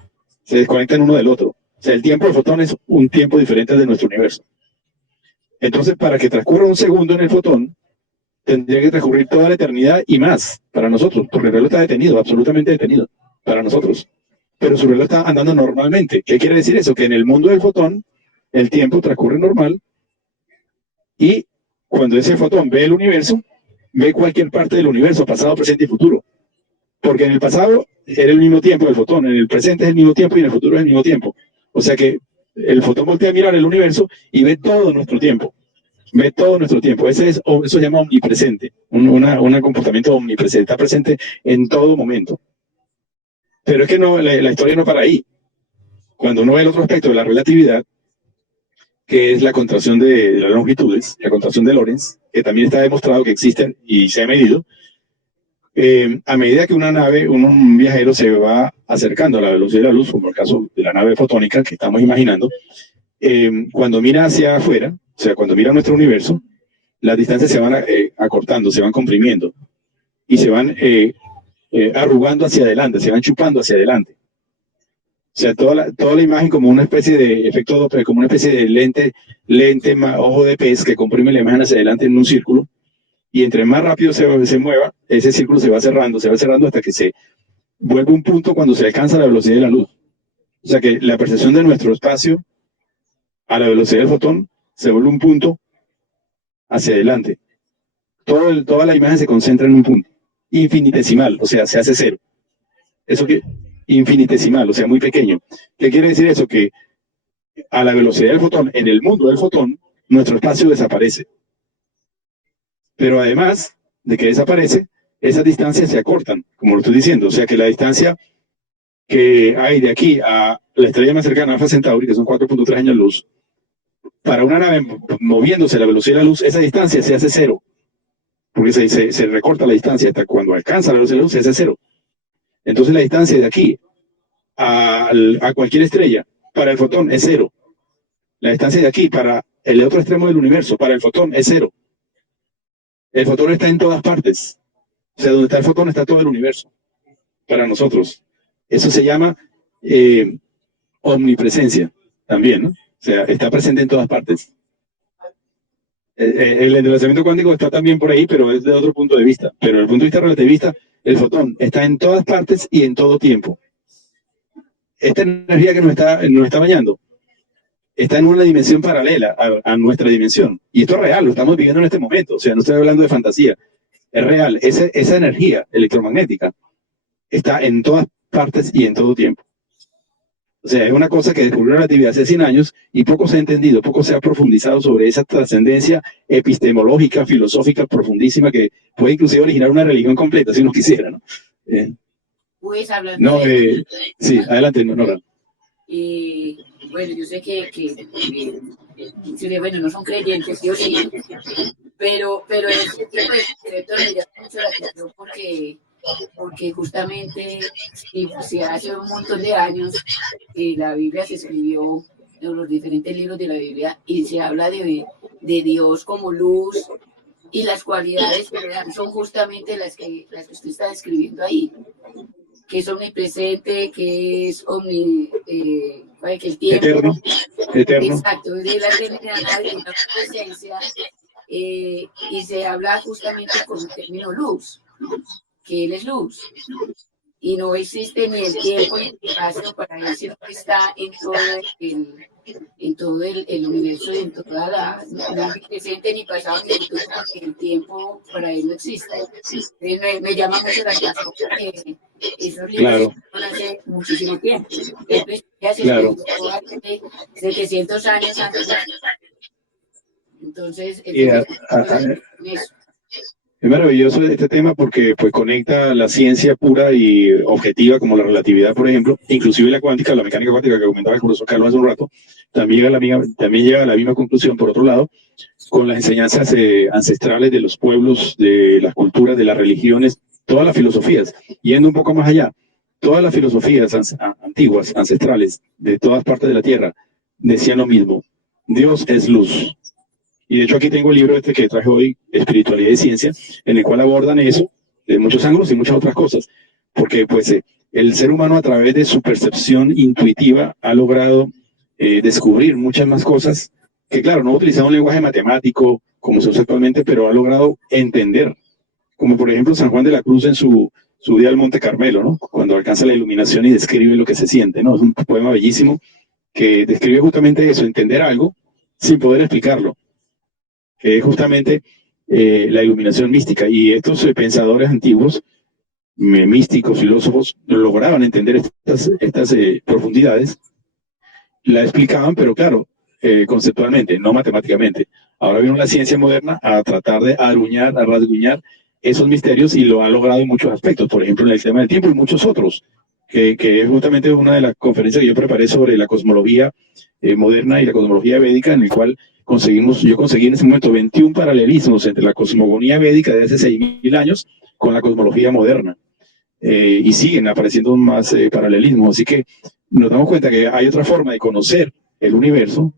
uno del otro. O sea, el tiempo del fotón es un tiempo diferente al de nuestro universo. Entonces, para que transcurra un segundo en el fotón, tendría que transcurrir toda la eternidad y más para nosotros, porque el reloj está detenido, absolutamente detenido, para nosotros. Pero su reloj está andando normalmente. ¿Qué quiere decir eso? Que en el mundo del fotón, el tiempo transcurre normal y cuando ese fotón ve el universo, ve cualquier parte del universo, pasado, presente y futuro. Porque en el pasado era el mismo tiempo del fotón, en el presente es el mismo tiempo y en el futuro es el mismo tiempo. O sea que el fotón voltea a mirar el universo y ve todo nuestro tiempo. Ve todo nuestro tiempo. Eso se llama omnipresente, un comportamiento omnipresente. Está presente en todo momento. Pero es que no, la historia no para ahí. Cuando uno ve el otro aspecto de la relatividad, que es la contracción de las longitudes, la contracción de Lorentz, que también está demostrado que existen y se ha medido, a medida que una nave, un viajero se va acercando a la velocidad de la luz, como el caso de la nave fotónica que estamos imaginando, cuando mira hacia afuera, o sea, cuando mira nuestro universo, las distancias se van acortando, se van comprimiendo y se van arrugando hacia adelante, se van chupando hacia adelante. O sea, toda la imagen como una especie de efecto Doppler, como una especie de lente ojo de pez que comprime la imagen hacia adelante en un círculo Y entre más rápido se mueva, ese círculo se va cerrando hasta que se vuelve un punto cuando se alcanza la velocidad de la luz. O sea que la percepción de nuestro espacio a la velocidad del fotón se vuelve un punto hacia adelante. Toda la imagen se concentra en un punto infinitesimal, o sea, se hace cero. Eso que infinitesimal, o sea, muy pequeño. ¿Qué quiere decir eso? Que a la velocidad del fotón, en el mundo del fotón, nuestro espacio desaparece. Pero además de que desaparece, esas distancias se acortan, como lo estoy diciendo. O sea que la distancia que hay de aquí a la estrella más cercana, Alpha Centauri, que son 4.3 años luz, para una nave moviéndose a la velocidad de la luz, esa distancia se hace cero. Porque se recorta la distancia hasta cuando alcanza la velocidad de la luz, se hace cero. Entonces la distancia de aquí a cualquier estrella para el fotón es cero. La distancia de aquí para el otro extremo del universo, para el fotón, es cero. El fotón está en todas partes. O sea, donde está el fotón está todo el universo. Para nosotros. Eso se llama omnipresencia también, ¿no? O sea, está presente en todas partes. El entrelazamiento cuántico está también por ahí, pero es de otro punto de vista. Pero desde el punto de vista relativista, el fotón está en todas partes y en todo tiempo. Esta energía que nos está bañando está en una dimensión paralela a nuestra dimensión. Y esto es real, lo estamos viviendo en este momento. O sea, no estoy hablando de fantasía. Es real. Esa energía electromagnética está en todas partes y en todo tiempo. O sea, es una cosa que descubrió la relatividad hace 100 años y poco se ha entendido, poco se ha profundizado sobre esa trascendencia epistemológica, filosófica, profundísima, que puede inclusive originar una religión completa, si uno quisiera, ¿no? Pues hablando No, sí, adelante, Nora. Bueno, yo sé que bueno, no son creyentes, yo sí, pero ese tipo de conceptos me llama mucho la atención porque justamente si hace un montón de años la Biblia se escribió, en los diferentes libros de la Biblia, y se habla de Dios como luz, y las cualidades que le dan son justamente las que usted está describiendo ahí, que es omnipresente, que es que el tiempo eterno. Exacto, de la eternidad, de la presencia, y se habla justamente con el término luz, que él es luz, y no existe ni el tiempo ni el espacio para él, sino que está en todo el universo y en toda ni presente, ni pasado, ni futuro, porque el tiempo para él no existe. Me llama mucho la atención porque esos libros se hace muchísimo tiempo. Ya se escribió hace 700 años antes. Entonces, es maravilloso este tema porque pues conecta la ciencia pura y objetiva como la relatividad, por ejemplo, inclusive la cuántica, la mecánica cuántica que comentaba el profesor Carlos hace un rato, también llega a la misma conclusión, por otro lado, con las enseñanzas ancestrales de los pueblos, de las culturas, de las religiones, todas las filosofías, yendo un poco más allá, todas las filosofías antiguas, ancestrales, de todas partes de la Tierra, decían lo mismo: Dios es luz. Y de hecho aquí tengo el libro que traje hoy, Espiritualidad y Ciencia, en el cual abordan eso de muchos ángulos y muchas otras cosas. Porque pues el ser humano a través de su percepción intuitiva ha logrado descubrir muchas más cosas que, claro, no ha utilizado un lenguaje matemático como se usa actualmente, pero ha logrado entender. Como por ejemplo San Juan de la Cruz en su día al Monte Carmelo, ¿no? Cuando alcanza la iluminación y describe lo que se siente, ¿no? Es un poema bellísimo que describe justamente eso, entender algo sin poder explicarlo, que es justamente la iluminación mística. Y estos pensadores antiguos, místicos, filósofos, lograban entender estas profundidades, la explicaban, pero claro, conceptualmente, no matemáticamente. Ahora vino la ciencia moderna a tratar de aruñar, a rasguñar esos misterios y lo ha logrado en muchos aspectos, por ejemplo en el tema del tiempo y muchos otros, que es justamente una de las conferencias que yo preparé sobre la cosmología moderna y la cosmología védica, en el cual yo conseguí en ese momento 21 paralelismos entre la cosmogonía védica de hace 6.000 años con la cosmología moderna. Y siguen apareciendo más paralelismos. Así que nos damos cuenta que hay otra forma de conocer el universo,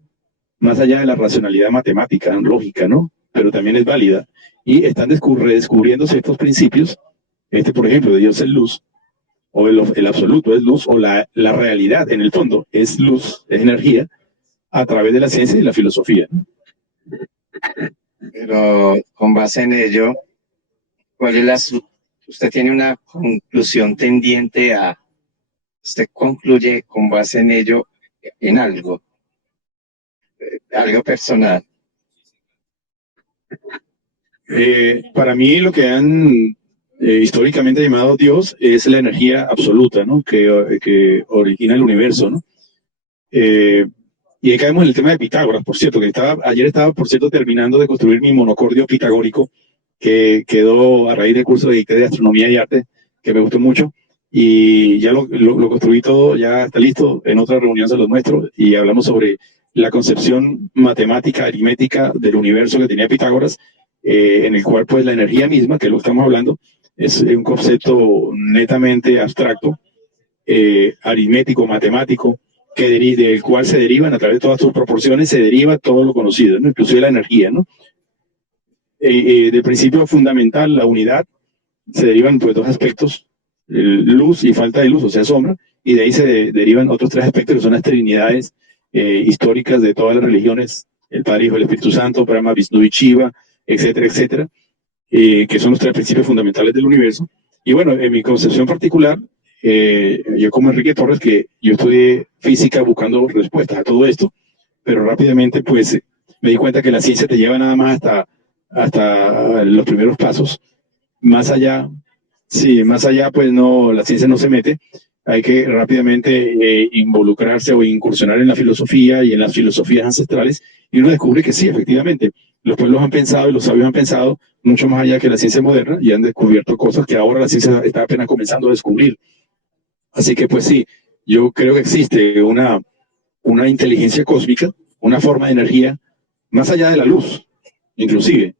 más allá de la racionalidad matemática, lógica, ¿no? Pero también es válida. Y están redescubriéndose estos principios, por ejemplo, de Dios es luz, o el absoluto es luz, o la realidad en el fondo es luz, es energía, a través de la ciencia y la filosofía. Pero con base en ello, ¿cuál es usted tiene una conclusión tendiente a, usted concluye con base en ello, en algo personal? Para mí lo que han históricamente llamado Dios es la energía absoluta, ¿no? Que origina el universo, ¿no? Y ahí caemos en el tema de Pitágoras, por cierto, que ayer estaba, por cierto, terminando de construir mi monocordio pitagórico, que quedó a raíz del curso de astronomía y arte, que me gustó mucho, y ya lo construí todo, ya está listo. En otra reunión se lo muestro, y hablamos sobre la concepción matemática, aritmética del universo que tenía Pitágoras, en el cual pues la energía misma, que es lo que estamos hablando, es un concepto netamente abstracto, aritmético, matemático, del cual se derivan a través de todas sus proporciones, se deriva todo lo conocido, ¿no? Inclusive la energía, ¿no? Del principio fundamental, la unidad, se derivan pues dos aspectos, luz y falta de luz, o sea, sombra, y de ahí se derivan otros tres aspectos que son las trinidades históricas de todas las religiones, el Padre, Hijo y el Espíritu Santo, Brahma, Vishnu y Shiva, etcétera, etcétera, que son los tres principios fundamentales del universo. Y bueno, en mi concepción particular, yo como Enrique Torres, que yo estudié física buscando respuestas a todo esto, pero rápidamente pues me di cuenta que la ciencia te lleva nada más hasta los primeros pasos. Más allá, sí, más allá pues no, la ciencia no se mete. Hay que rápidamente involucrarse o incursionar en la filosofía y en las filosofías ancestrales, y uno descubre que sí, efectivamente, los pueblos han pensado y los sabios han pensado mucho más allá que la ciencia moderna, y han descubierto cosas que ahora la ciencia está apenas comenzando a descubrir. Así que pues sí, yo creo que existe una inteligencia cósmica, una forma de energía más allá de la luz, inclusive.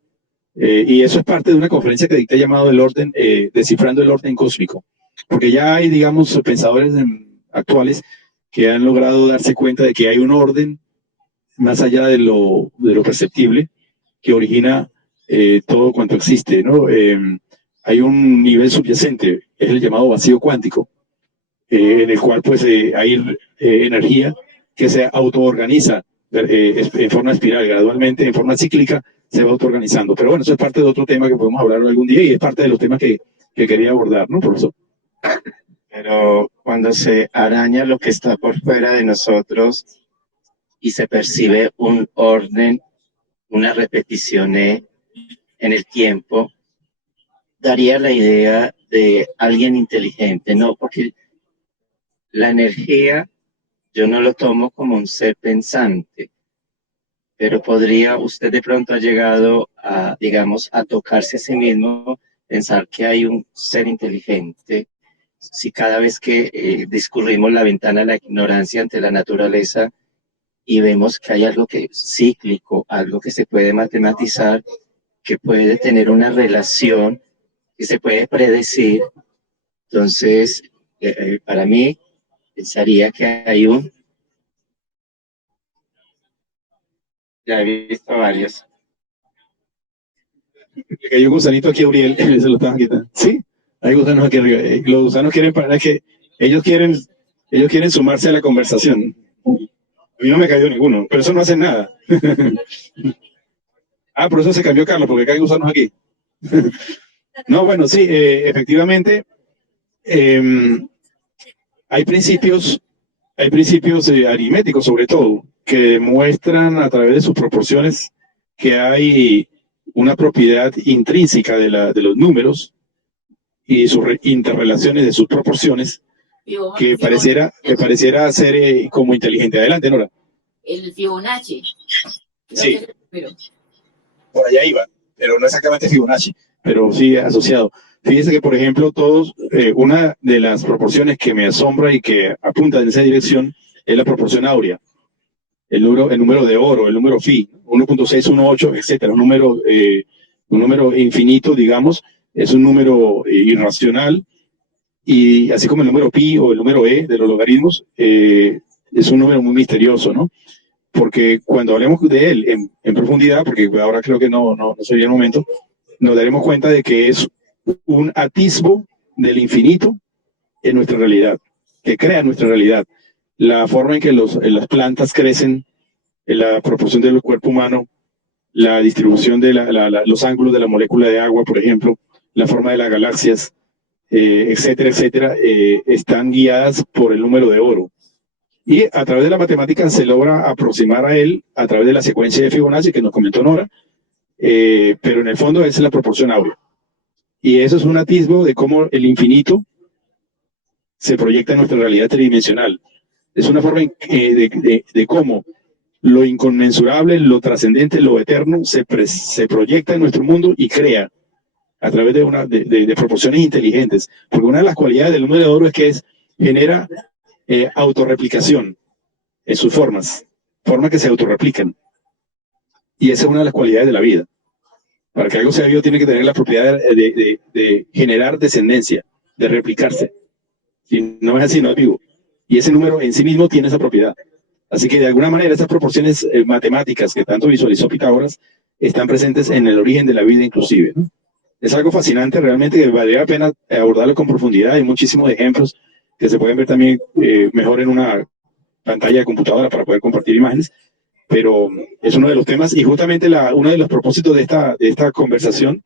Y eso es parte de una conferencia que dicté llamado el orden, descifrando el orden cósmico. Porque ya hay, digamos, pensadores actuales que han logrado darse cuenta de que hay un orden más allá de lo perceptible que origina todo cuanto existe, ¿no? Hay un nivel subyacente, es el llamado vacío cuántico, en el cual pues hay energía que se autoorganiza en forma espiral, gradualmente, en forma cíclica, se va autoorganizando. Pero bueno, eso es parte de otro tema que podemos hablar algún día, y es parte de los temas que quería abordar, ¿no, profesor? Pero cuando se araña lo que está por fuera de nosotros y se percibe un orden, una repetición en el tiempo, daría la idea de alguien inteligente, ¿no? Porque la energía yo no lo tomo como un ser pensante, pero usted de pronto ha llegado a, digamos, a tocarse a sí mismo, pensar que hay un ser inteligente. Si cada vez que discurrimos la ventana de la ignorancia ante la naturaleza y vemos que hay algo que es cíclico, algo que se puede matematizar, que puede tener una relación, que se puede predecir, entonces, para mí, pensaría que hay ya he visto varios. Hay un gusanito aquí, Uriel, se lo estaban quitando. Sí, hay gusanos aquí arriba. Los gusanos quieren parar, que ellos quieren sumarse a la conversación. A mí no me cayó ninguno, pero eso no hace nada. Por eso se cambió Carlos, porque hay gusanos aquí. No, bueno, sí, efectivamente, hay principios aritméticos, sobre todo, que demuestran a través de sus proporciones que hay una propiedad intrínseca de los números y sus interrelaciones de sus proporciones que pareciera ser como inteligente. Adelante, Nora. El Fibonacci. Sí, por allá iba, pero no exactamente Fibonacci, pero sí asociado. Fíjese que, por ejemplo, una de las proporciones que me asombra y que apunta en esa dirección es la proporción áurea. El número de oro, el número phi, 1.618, etcétera, un número infinito, digamos, es un número irracional, y así como el número pi o el número e de los logaritmos, es un número muy misterioso, ¿no? Porque cuando hablemos de él en profundidad, porque ahora creo que no sería el momento, nos daremos cuenta de que es un atisbo del infinito en nuestra realidad, que crea nuestra realidad. La forma en que las plantas crecen, la proporción del cuerpo humano, la distribución de los ángulos de la molécula de agua, por ejemplo, la forma de las galaxias, etcétera, etcétera, están guiadas por el número de oro. Y a través de la matemática se logra aproximar a él a través de la secuencia de Fibonacci que nos comentó Nora, pero en el fondo esa es la proporción áurea. Y eso es un atisbo de cómo el infinito se proyecta en nuestra realidad tridimensional. Es una forma de cómo lo inconmensurable, lo trascendente, lo eterno se proyecta en nuestro mundo y crea a través de proporciones inteligentes. Porque una de las cualidades del número de oro es que genera autorreplicación en sus formas que se autorreplican. Y esa es una de las cualidades de la vida. Para que algo sea vivo tiene que tener la propiedad de generar descendencia, de replicarse. Si no es así, no es vivo. Y ese número en sí mismo tiene esa propiedad. Así que de alguna manera estas proporciones matemáticas que tanto visualizó Pitágoras están presentes en el origen de la vida inclusive, ¿no? Es algo fascinante realmente que valdría la pena abordarlo con profundidad. Hay muchísimos ejemplos que se pueden ver también mejor en una pantalla de computadora para poder compartir imágenes, pero es uno de los temas y justamente uno de los propósitos de esta conversación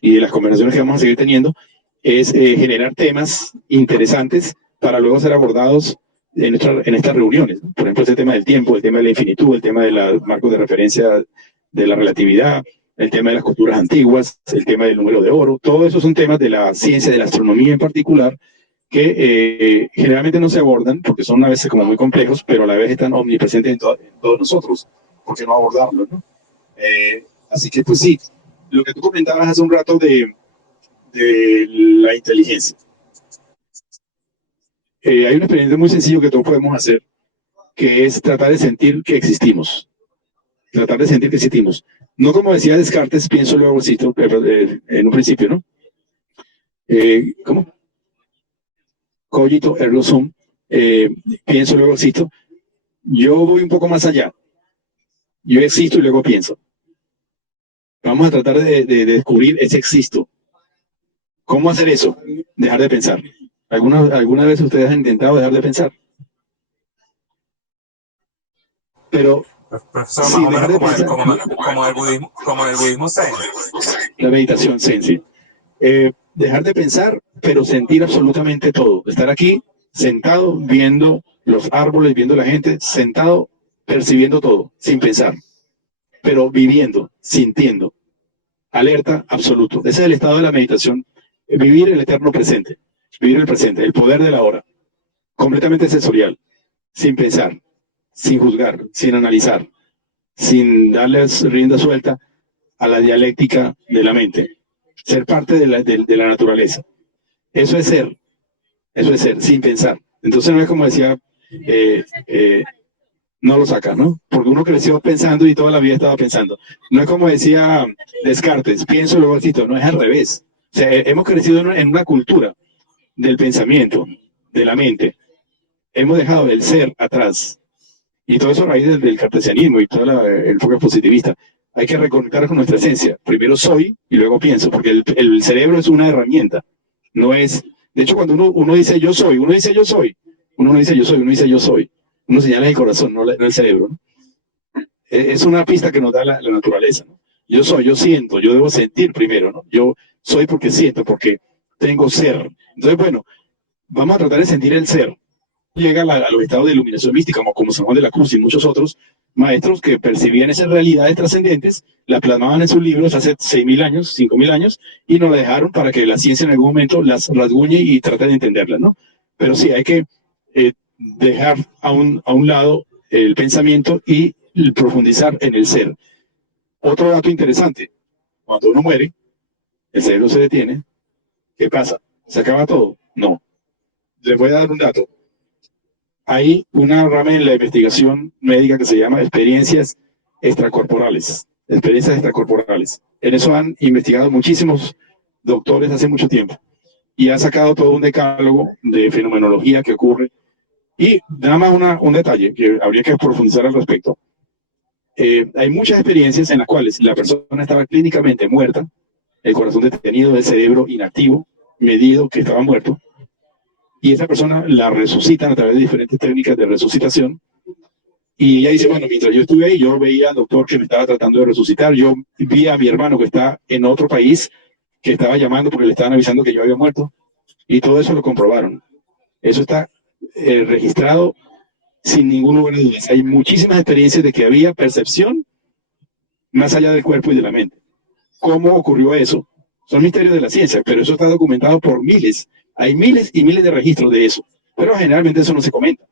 y de las conversaciones que vamos a seguir teniendo es generar temas interesantes para luego ser abordados en estas reuniones, ¿no? Por ejemplo, ese tema del tiempo, el tema de la infinitud, el tema de los marcos de referencia de la relatividad, el tema de las culturas antiguas, el tema del número de oro, todo eso son temas de la ciencia, de la astronomía en particular, que generalmente no se abordan porque son a veces como muy complejos, pero a la vez están omnipresentes en todos nosotros. ¿Por qué no abordarlos, no? Así que pues sí, lo que tú comentabas hace un rato de la inteligencia. Hay un experimento muy sencillo que todos podemos hacer, que es tratar de sentir que existimos. Tratar de sentir que existimos. No como decía Descartes, pienso luego existo, en un principio, ¿no? ¿Cómo? Cogito ergo sum, pienso luego existo. Yo voy un poco más allá. Yo existo y luego pienso. Vamos a tratar de descubrir ese existo. ¿Cómo hacer eso? Dejar de pensar. ¿Alguna vez ustedes han intentado dejar de pensar? Pero Profesor, sí, más o dejar menos de pensar. como en el budismo zen. La meditación zen, sí. Dejar de pensar, pero sentir absolutamente todo. Estar aquí sentado viendo los árboles, viendo la gente, sentado percibiendo todo, sin pensar, pero viviendo, sintiendo, alerta absoluto. Ese es el estado de la meditación, vivir el eterno presente, vivir el presente, el poder de la hora, completamente sensorial, sin pensar, sin juzgar, sin analizar, sin darles rienda suelta a la dialéctica de la mente, ser parte de la naturaleza. Eso es ser, sin pensar. Entonces no es como decía, no lo saca, ¿no? Porque uno creció pensando y toda la vida estaba pensando. No es como decía Descartes, pienso luego existo, no es al revés. O sea, hemos crecido en una cultura del pensamiento, de la mente. Hemos dejado el ser atrás. Y todo eso a raíz del cartesianismo y todo el enfoque positivista. Hay que reconectar con nuestra esencia. Primero soy y luego pienso, porque el cerebro es una herramienta. No es... De hecho, cuando uno dice yo soy, uno dice yo soy. Uno no dice yo soy, uno dice yo soy. Uno señala el corazón, no el cerebro, ¿no? Es una pista que nos da la naturaleza, ¿no? Yo soy, yo siento, yo debo sentir primero, ¿no? Yo soy porque siento, porque tengo ser. Entonces, bueno, vamos a tratar de sentir el ser. Llega a los estados de iluminación mística, como San Juan de la Cruz y muchos otros maestros que percibían esas realidades trascendentes, las plasmaban en sus libros hace 6.000 años, 5.000 años, y nos la dejaron para que la ciencia en algún momento las rasguñe y trate de entenderlas, ¿no? Pero sí, hay que dejar a un lado el pensamiento y profundizar en el ser. Otro dato interesante, cuando uno muere, el cerebro se detiene, ¿qué pasa? ¿Se acaba todo? No. Les voy a dar un dato. Hay una rama en la investigación médica que se llama experiencias extracorporales. Experiencias extracorporales. En eso han investigado muchísimos doctores hace mucho tiempo y han sacado todo un decálogo de fenomenología que ocurre. Y nada más un detalle que habría que profundizar al respecto. Hay muchas experiencias en las cuales la persona estaba clínicamente muerta, el corazón detenido, el cerebro inactivo, medido que estaba muerto, y esa persona la resucitan a través de diferentes técnicas de resucitación, y ella dice, bueno, mientras yo estuve ahí, yo veía al doctor que me estaba tratando de resucitar, yo vi a mi hermano que está en otro país, que estaba llamando porque le estaban avisando que yo había muerto, y todo eso lo comprobaron. Eso está registrado sin ningún lugar de dudas. Hay muchísimas experiencias de que había percepción más allá del cuerpo y de la mente. ¿Cómo ocurrió eso? Son misterios de la ciencia, pero eso está documentado por miles. Hay miles y miles de registros de eso, pero generalmente eso no se comenta.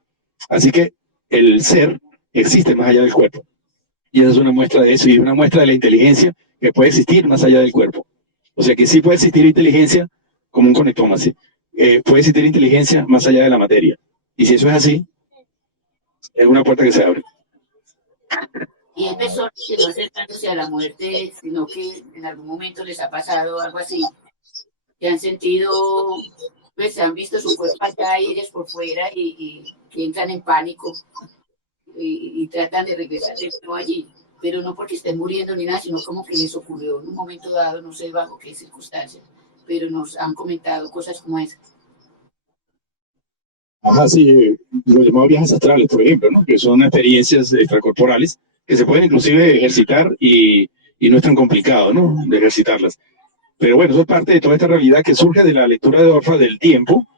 Así que el ser existe más allá del cuerpo. Y esa es una muestra de eso, y una muestra de la inteligencia que puede existir más allá del cuerpo. O sea que sí puede existir inteligencia como un conectoma, ¿sí? Puede existir inteligencia más allá de la materia. Y si eso es así, es una puerta que se abre. Y hay personas que no acercándose a la muerte, sino que en algún momento les ha pasado algo así, que han sentido, pues han visto su cuerpo allá y ellas por fuera y que entran en pánico y tratan de regresar de nuevo allí, pero no porque estén muriendo ni nada, sino como que les ocurrió en un momento dado, no sé bajo qué circunstancias, pero nos han comentado cosas como esas. Sí, los llamados viajes astrales, por ejemplo, ¿no? Que son experiencias extracorporales que se pueden inclusive ejercitar y no es tan complicado, ¿no? De ejercitarlas. Pero bueno, eso es parte de toda esta realidad que surge de la lectura de Orff del tiempo,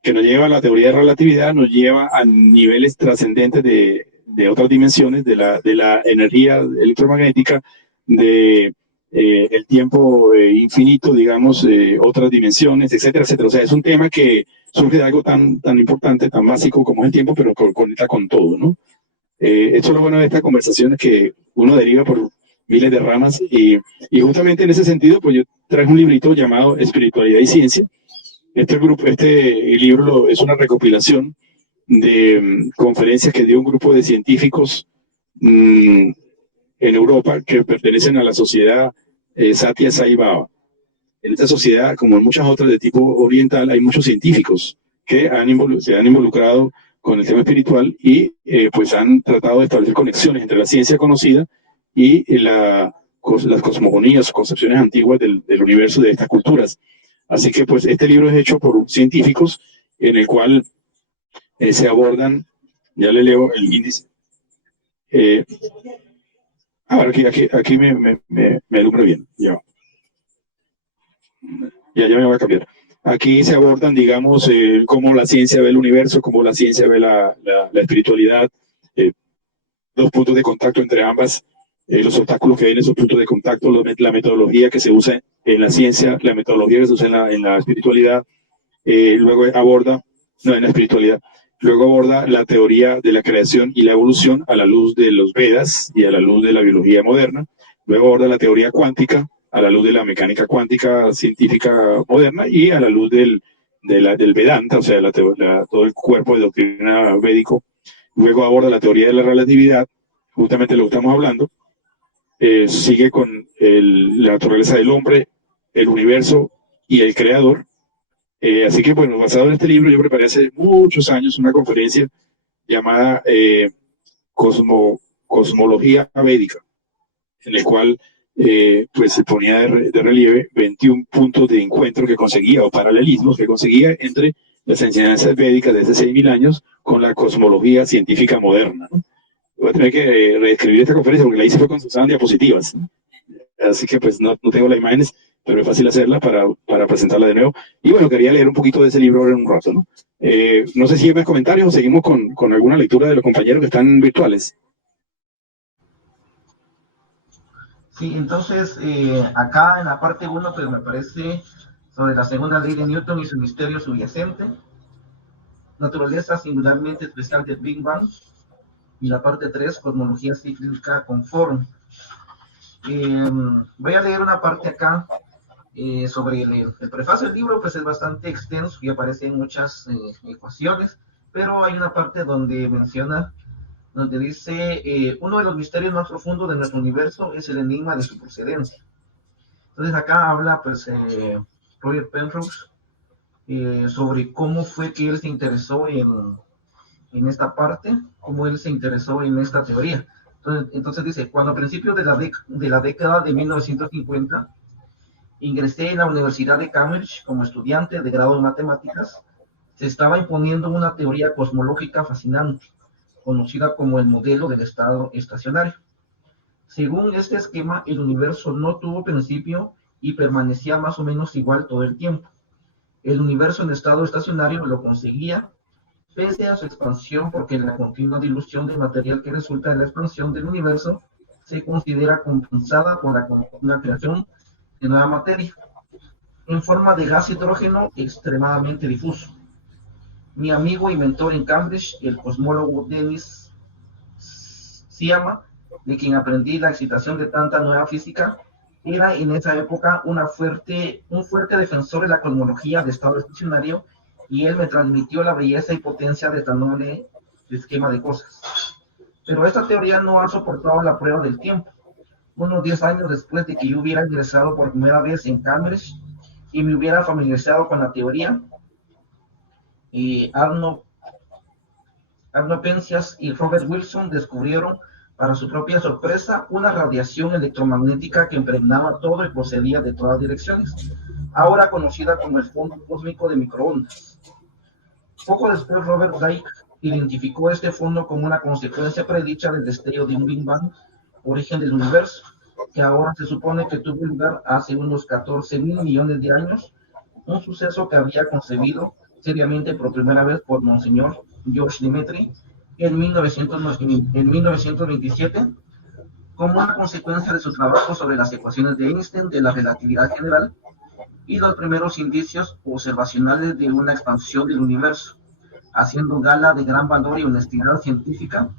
que nos lleva a la teoría de relatividad, nos lleva a niveles trascendentes de otras dimensiones, de la energía electromagnética, de el tiempo infinito, digamos, otras dimensiones, etcétera, etcétera. O sea, es un tema que surge de algo tan importante, tan básico como es el tiempo, pero conecta con todo, ¿no? Esto es lo bueno de esta conversación, es que uno deriva por miles de ramas y justamente en ese sentido, pues yo traje un librito llamado Espiritualidad y Ciencia. Este libro es una recopilación de conferencias que dio un grupo de científicos en Europa que pertenecen a la sociedad Satya Sai Baba. En esta sociedad, como en muchas otras de tipo oriental, hay muchos científicos que se han involucrado con el tema espiritual y pues han tratado de establecer conexiones entre la ciencia conocida y las cosmogonías o concepciones antiguas del universo de estas culturas. Así que pues este libro es hecho por científicos en el cual se abordan, ya le leo el índice. Aquí me alumbra bien, ya me va a cambiar. Aquí se abordan, digamos, cómo la ciencia ve el universo, cómo la ciencia ve la espiritualidad, los puntos de contacto entre ambas, los obstáculos que hay en esos puntos de contacto, la metodología que se usa en la ciencia, la metodología que se usa en la espiritualidad, luego aborda la teoría de la creación y la evolución a la luz de los Vedas y a la luz de la biología moderna, luego aborda la teoría cuántica a la luz de la mecánica cuántica científica moderna y a la luz del Vedanta, o sea, todo el cuerpo de doctrina védico. Luego aborda la teoría de la relatividad, justamente lo que estamos hablando. Sigue con la naturaleza del hombre, el universo y el creador. Así que, bueno, basado en este libro, yo preparé hace muchos años una conferencia llamada Cosmología Védica, en el cual pues se ponía de relieve 21 puntos de encuentro que conseguía, o paralelismos que conseguía entre las enseñanzas védicas de hace 6.000 años con la cosmología científica moderna, ¿no? Voy a tener que reescribir esta conferencia porque la hice fue con sus diapositivas, ¿no? Así que pues no tengo las imágenes, pero es fácil hacerla para presentarla de nuevo. Y bueno, quería leer un poquito de ese libro ahora en un rato, ¿no? No sé si hay más comentarios o seguimos con alguna lectura de los compañeros que están virtuales. Sí, entonces acá en la parte 1 pues me parece sobre la segunda ley de Newton y su misterio subyacente, naturaleza singularmente especial del Big Bang, y la parte 3, cosmología cíclica conforme. Voy a leer una parte acá sobre el prefacio del libro, pues es bastante extenso y aparecen muchas ecuaciones, pero hay una parte donde menciona, donde dice, uno de los misterios más profundos de nuestro universo es el enigma de su procedencia. Entonces acá habla pues Roger Penrose sobre cómo fue que él se interesó en esta parte, cómo él se interesó en esta teoría. Entonces dice, cuando a principios de la década de 1950 ingresé en la Universidad de Cambridge como estudiante de grado en matemáticas, se estaba imponiendo una teoría cosmológica fascinante, conocida como el modelo del estado estacionario. Según este esquema, el universo no tuvo principio y permanecía más o menos igual todo el tiempo. El universo en estado estacionario lo conseguía pese a su expansión, porque la continua dilución del material que resulta de la expansión del universo se considera compensada por la creación de nueva materia en forma de gas hidrógeno extremadamente difuso. Mi amigo y mentor en Cambridge, el cosmólogo Dennis Sciama, de quien aprendí la excitación de tanta nueva física, era en esa época un fuerte defensor de la cosmología de estado estacionario, y él me transmitió la belleza y potencia de tan noble esquema de cosas. Pero esta teoría no ha soportado la prueba del tiempo. Unos 10 años después de que yo hubiera ingresado por primera vez en Cambridge y me hubiera familiarizado con la teoría, Arno Penzias y Robert Wilson descubrieron, para su propia sorpresa, una radiación electromagnética que impregnaba todo y procedía de todas direcciones, ahora conocida como el fondo cósmico de microondas. Poco después, Robert Dicke identificó este fondo como una consecuencia predicha del destello de un Big Bang, origen del universo, que ahora se supone que tuvo lugar hace unos 14.000 millones de años, un suceso que había concebido seriamente por primera vez por Monseñor George Lemaitre en 1927, como una consecuencia de su trabajo sobre las ecuaciones de Einstein de la relatividad general y los primeros indicios observacionales de una expansión del universo, haciendo gala de gran valor y honestidad científica,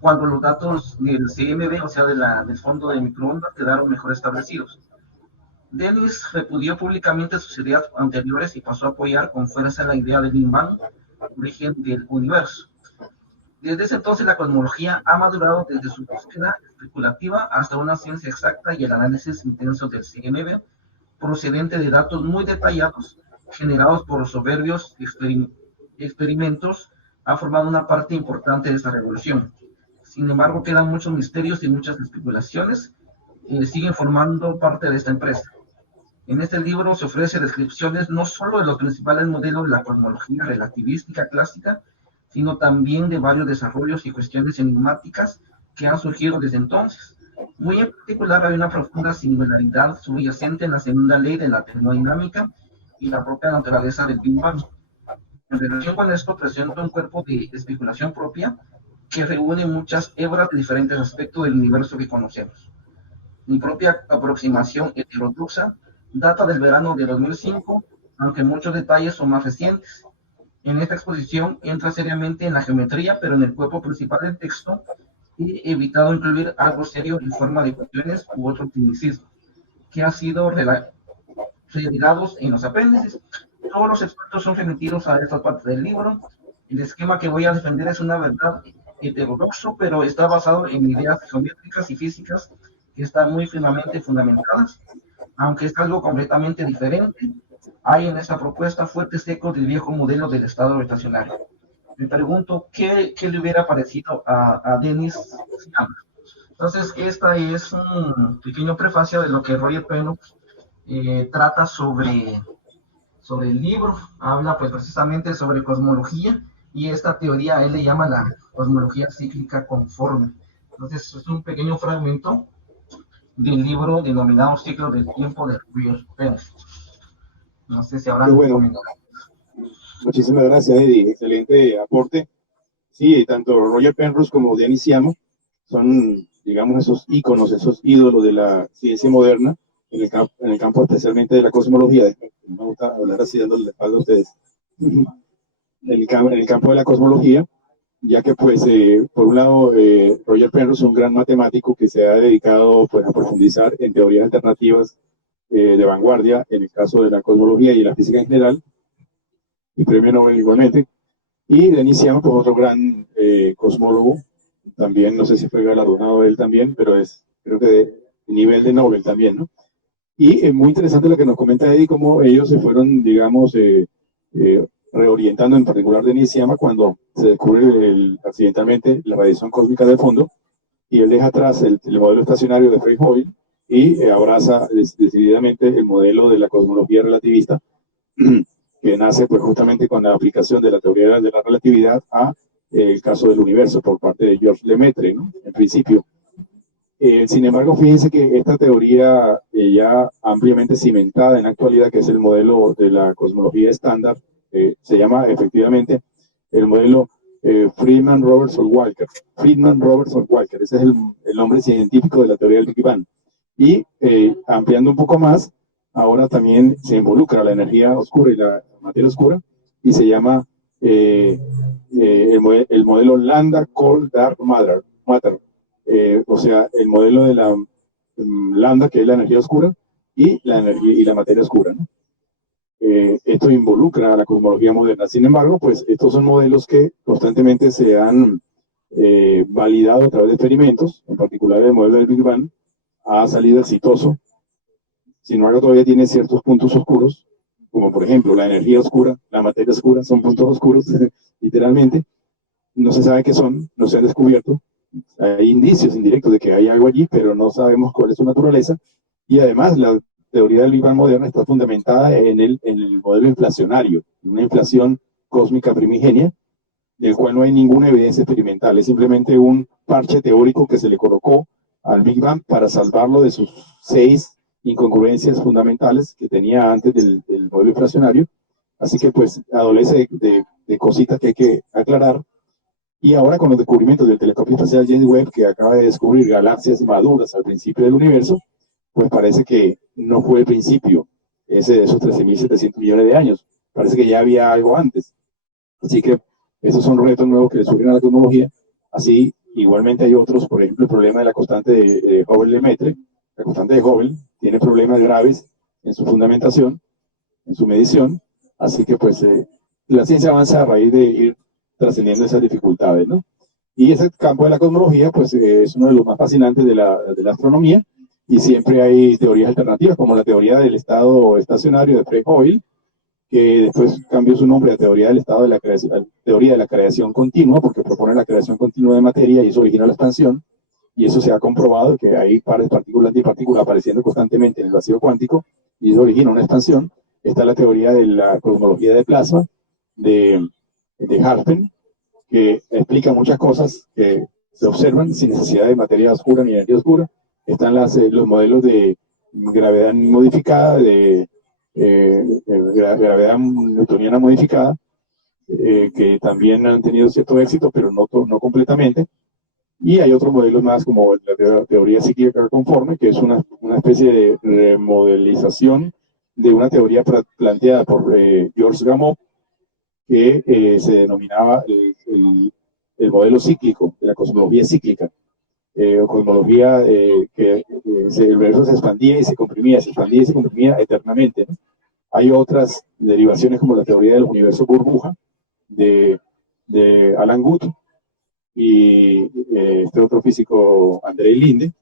cuando los datos del CMB, o sea, del fondo de microondas, quedaron mejor establecidos. Dennis repudió públicamente sus ideas anteriores y pasó a apoyar con fuerza la idea del Big Bang, origen del universo. Desde ese entonces la cosmología ha madurado desde su búsqueda especulativa hasta una ciencia exacta y el análisis intenso del CMB, procedente de datos muy detallados generados por soberbios experimentos, ha formado una parte importante de esta revolución. Sin embargo, quedan muchos misterios y muchas especulaciones que siguen formando parte de esta empresa. En este libro se ofrecen descripciones no solo de los principales modelos de la cosmología relativística clásica, sino también de varios desarrollos y cuestiones enigmáticas que han surgido desde entonces. Muy en particular, hay una profunda singularidad subyacente en la segunda ley de la termodinámica y la propia naturaleza del Big Bang. En relación con esto, presento un cuerpo de especulación propia que reúne muchas hebras de diferentes aspectos del universo que conocemos. Mi propia aproximación heterodoxa data del verano de 2005, aunque muchos detalles son más recientes. En esta exposición entra seriamente en la geometría, pero en el cuerpo principal del texto he evitado incluir algo serio en forma de cuestiones u otro tecnicismo, que ha sido relegados en los apéndices. Todos los expertos son remitidos a esta parte del libro. El esquema que voy a defender es una verdad heterodoxo, pero está basado en ideas geométricas y físicas que están muy firmemente fundamentadas. Aunque es algo completamente diferente, hay en esa propuesta fuertes ecos del viejo modelo del estado gravitacionario. Me pregunto qué le hubiera parecido a Dennis. Entonces, esta es un pequeño prefacio de lo que Roger Penrose trata sobre el libro. Habla pues precisamente sobre cosmología, y esta teoría él le llama la cosmología cíclica conforme. Entonces, es un pequeño fragmento del libro denominado Ciclo del Tiempo de Roger Penrose. No sé si habrá comentarios. Muchísimas gracias, Eddie. Excelente aporte. Sí, tanto Roger Penrose como Dennis Sciama son, digamos, esos íconos, esos ídolos de la ciencia moderna en el campo especialmente de la cosmología. Me gusta hablar así dándole la espalda a ustedes. En el campo de la cosmología, ya que, pues, por un lado, Roger Penrose es un gran matemático que se ha dedicado, pues, a profundizar en teorías alternativas de vanguardia, en el caso de la cosmología y la física en general, y premio Nobel igualmente. Y Dennis Sciama, pues, otro gran cosmólogo, también, no sé si fue galardonado él también, pero es, creo que de nivel de Nobel también, ¿no? Y es muy interesante lo que nos comenta Eddie, cómo ellos se fueron, digamos, reorientando, en particular Dennis Sciama, cuando se descubre accidentalmente la radiación cósmica de fondo, y él deja atrás el modelo estacionario de Frey-Hoyle y abraza decididamente el modelo de la cosmología relativista, que nace, pues, justamente con la aplicación de la teoría de la relatividad a el caso del universo por parte de George Lemaitre, ¿no? En principio. Sin embargo, fíjense que esta teoría ya ampliamente cimentada en la actualidad, que es el modelo de la cosmología estándar, se llama efectivamente el modelo Friedman Robertson Walker. Friedman Robertson Walker, ese es el nombre científico de la teoría del Big Bang. Y ampliando un poco más, ahora también se involucra la energía oscura y la materia oscura, y se llama el modelo Lambda Cold Dark Matter. O sea, el modelo de la lambda, que es la energía oscura, y la energía y la materia oscura, ¿no? Esto involucra a la cosmología moderna. Sin embargo, pues estos son modelos que constantemente se han validado a través de experimentos, en particular el modelo del Big Bang ha salido exitoso. Sin embargo, todavía tiene ciertos puntos oscuros, como por ejemplo la energía oscura, la materia oscura, son puntos oscuros, literalmente. No se sabe qué son, no se han descubierto. Hay indicios indirectos de que hay algo allí, pero no sabemos cuál es su naturaleza. Y además, la teoría del Big Bang moderna está fundamentada en el modelo inflacionario, una inflación cósmica primigenia, del cual no hay ninguna evidencia experimental. Es simplemente un parche teórico que se le colocó al Big Bang para salvarlo de sus 6 incongruencias fundamentales que tenía antes del modelo inflacionario. Así que pues adolece de cositas que hay que aclarar. Y ahora con los descubrimientos del telescopio espacial James Webb, que acaba de descubrir galaxias maduras al principio del universo, pues parece que no fue el principio ese de esos 13.700 millones de años. Parece que ya había algo antes. Así que esos son retos nuevos que le surgen a la cosmología. Así, igualmente hay otros, por ejemplo, el problema de la constante de Hubble-Lemaitre. La constante de Hubble tiene problemas graves en su fundamentación, en su medición. Así que pues la ciencia avanza a raíz de ir trascendiendo esas dificultades, ¿no? Y ese campo de la cosmología, pues es uno de los más fascinantes de la astronomía, y siempre hay teorías alternativas, como la teoría del estado estacionario de Fred Hoyle, que después cambió su nombre a teoría del estado de la creación, teoría de la creación continua, porque propone la creación continua de materia y eso origina la expansión, y eso se ha comprobado que hay pares partículas antipartículas apareciendo constantemente en el vacío cuántico, y eso origina una expansión. Está la teoría de la cosmología de plasma, de Harpen, que explica muchas cosas que se observan sin necesidad de materia oscura ni energía oscura. Están los modelos de gravedad modificada, de gravedad newtoniana modificada, que también han tenido cierto éxito, pero no completamente. Y hay otros modelos más, como la teoría cíclica conforme, que es una especie de remodelización de una teoría planteada por Georges Gamow, que se denominaba el modelo cíclico, de la cosmología cíclica, o cosmología que el universo se expandía y se comprimía, se expandía y se comprimía eternamente, ¿no? Hay otras derivaciones como la teoría del universo burbuja de Alan Guth y este otro físico, Andrei Linde,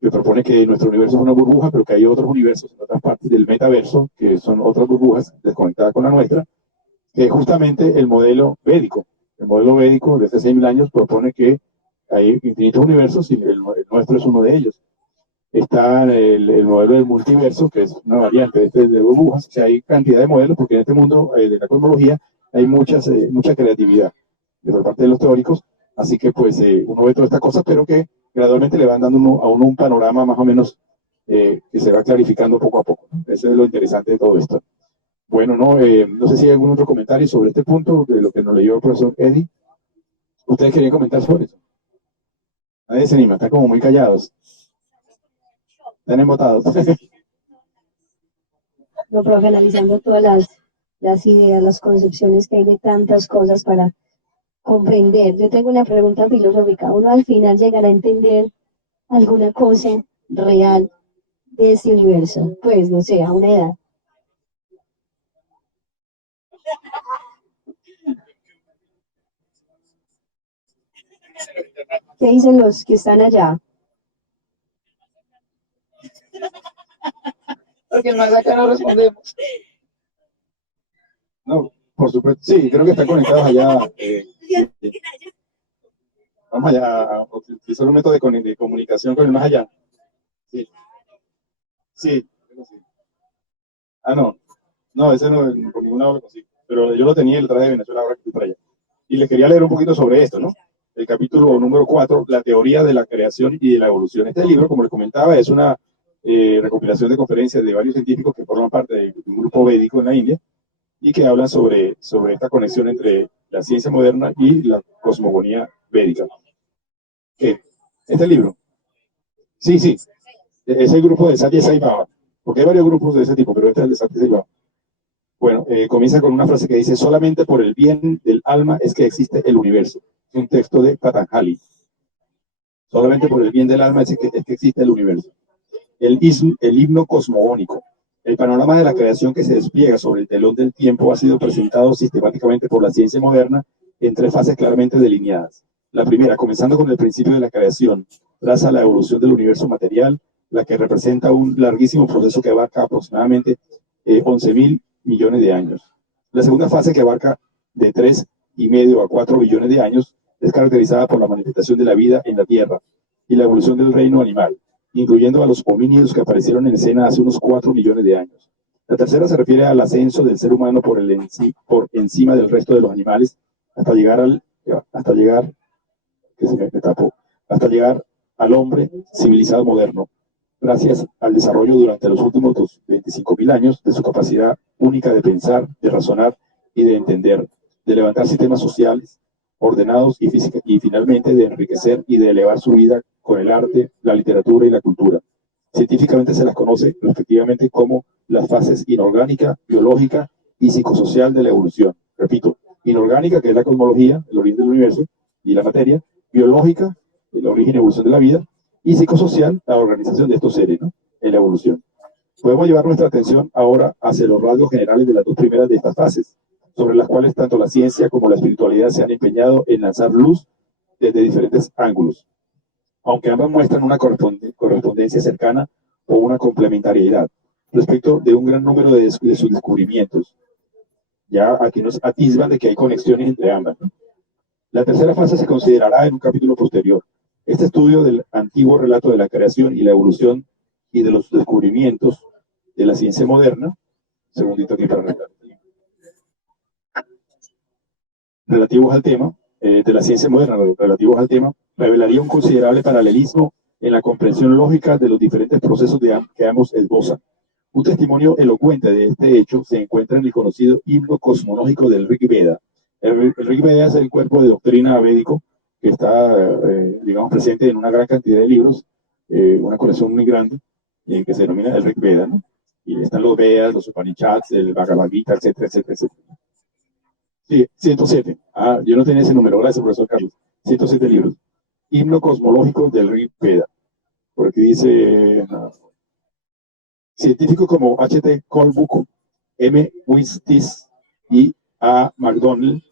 que propone que nuestro universo es una burbuja, pero que hay otros universos en otras partes del metaverso, que son otras burbujas desconectadas con la nuestra, que justamente el modelo védico de hace 6.000 años propone que hay infinitos universos y el nuestro es uno de ellos. Está el modelo del multiverso, que es una variante de burbujas. O sea, hay cantidad de modelos, porque en este mundo de la cosmología hay mucha creatividad por parte de los teóricos. Así que pues uno ve todas estas cosas, pero que gradualmente le van dando a uno un panorama más o menos que se va clarificando poco a poco, ¿no? Eso es lo interesante de todo esto. Bueno, no sé si hay algún otro comentario sobre este punto de lo que nos leyó el profesor Eddie. ¿Ustedes querían comentar sobre eso? Nadie se anima, están como muy callados. Están embotados. No, profe, analizando todas las ideas, las concepciones que hay de tantas cosas para comprender. Yo tengo una pregunta filosófica. ¿Uno al final llegará a entender alguna cosa real de este universo? Pues, no sé, a una edad. ¿Qué dicen los que están allá? Porque más acá no respondemos. No, por supuesto, sí, creo que están conectados allá. Vamos allá a utilizar un método de comunicación con el más allá. Sí, sí. Ah, no, ese no, por ningún lado lo consigo. Pero yo lo tenía y lo traje de Venezuela ahora que estoy para allá. Y les quería leer un poquito sobre esto, ¿no? el capítulo número 4, la teoría de la creación y de la evolución. Este libro, como les comentaba, es una recopilación de conferencias de varios científicos que forman parte de un grupo védico en la India y que hablan sobre esta conexión entre la ciencia moderna y la cosmogonía védica. ¿Qué? ¿Este libro? Sí, sí, es el grupo de Satya Sai Baba, porque hay varios grupos de ese tipo, pero este es el de Satya Sai Baba. Bueno, comienza con una frase que dice: solamente por el bien del alma es que existe el universo. Es un texto de Patanjali. Solamente por el bien del alma es que existe el universo. El himno cosmogónico. El panorama de la creación que se despliega sobre el telón del tiempo ha sido presentado sistemáticamente por la ciencia moderna en tres fases claramente delineadas. La primera, comenzando con el principio de la creación, traza la evolución del universo material, la que representa un larguísimo proceso que abarca aproximadamente 11.000 millones de años. La segunda fase, que abarca de 3,5 a 4 billones de años, es caracterizada por la manifestación de la vida en la Tierra y la evolución del reino animal, incluyendo a los homínidos que aparecieron en escena hace unos 4 millones de años. La tercera se refiere al ascenso del ser humano por encima del resto de los animales hasta llegar al hombre civilizado moderno, gracias al desarrollo durante los últimos 25.000 años de su capacidad única de pensar, de razonar y de entender, de levantar sistemas sociales ordenados y finalmente de enriquecer y de elevar su vida con el arte, la literatura y la cultura. Científicamente se las conoce respectivamente como las fases inorgánica, biológica y psicosocial de la evolución. Repito, inorgánica, que es la cosmología, el origen del universo y la materia; biológica, el origen y evolución de la vida; y psicosocial, la organización de estos seres, ¿no?, en la evolución. Podemos llevar nuestra atención ahora hacia los rasgos generales de las dos primeras de estas fases, sobre las cuales tanto la ciencia como la espiritualidad se han empeñado en lanzar luz desde diferentes ángulos, aunque ambas muestran una correspondencia cercana o una complementariedad respecto de un gran número de sus descubrimientos. Ya aquí nos atisban de que hay conexiones entre ambas, ¿no? La tercera fase se considerará en un capítulo posterior. Este estudio del antiguo relato de la creación y la evolución y de los descubrimientos de la ciencia moderna, segundito aquí para arreglar, relativos al tema, de la ciencia moderna, relativos al tema, revelaría un considerable paralelismo en la comprensión lógica de los diferentes procesos que ambos esbozan. Un testimonio elocuente de este hecho se encuentra en el conocido himno cosmológico del Rig Veda. El Rig Veda es el cuerpo de doctrina védico que está, digamos, presente en una gran cantidad de libros, una colección muy grande, que se denomina el Rig Veda, ¿no? Y están los Vedas, los Upanishads, el Bhagavad Gita, etcétera, etcétera, etcétera. Sí, 107. Ah, yo no tenía ese número, gracias, profesor Carlos. 107 libros. Himno cosmológico del Rig Veda. Por aquí dice, científicos como H.T. Colebrook, M. Wistis y A. McDonald,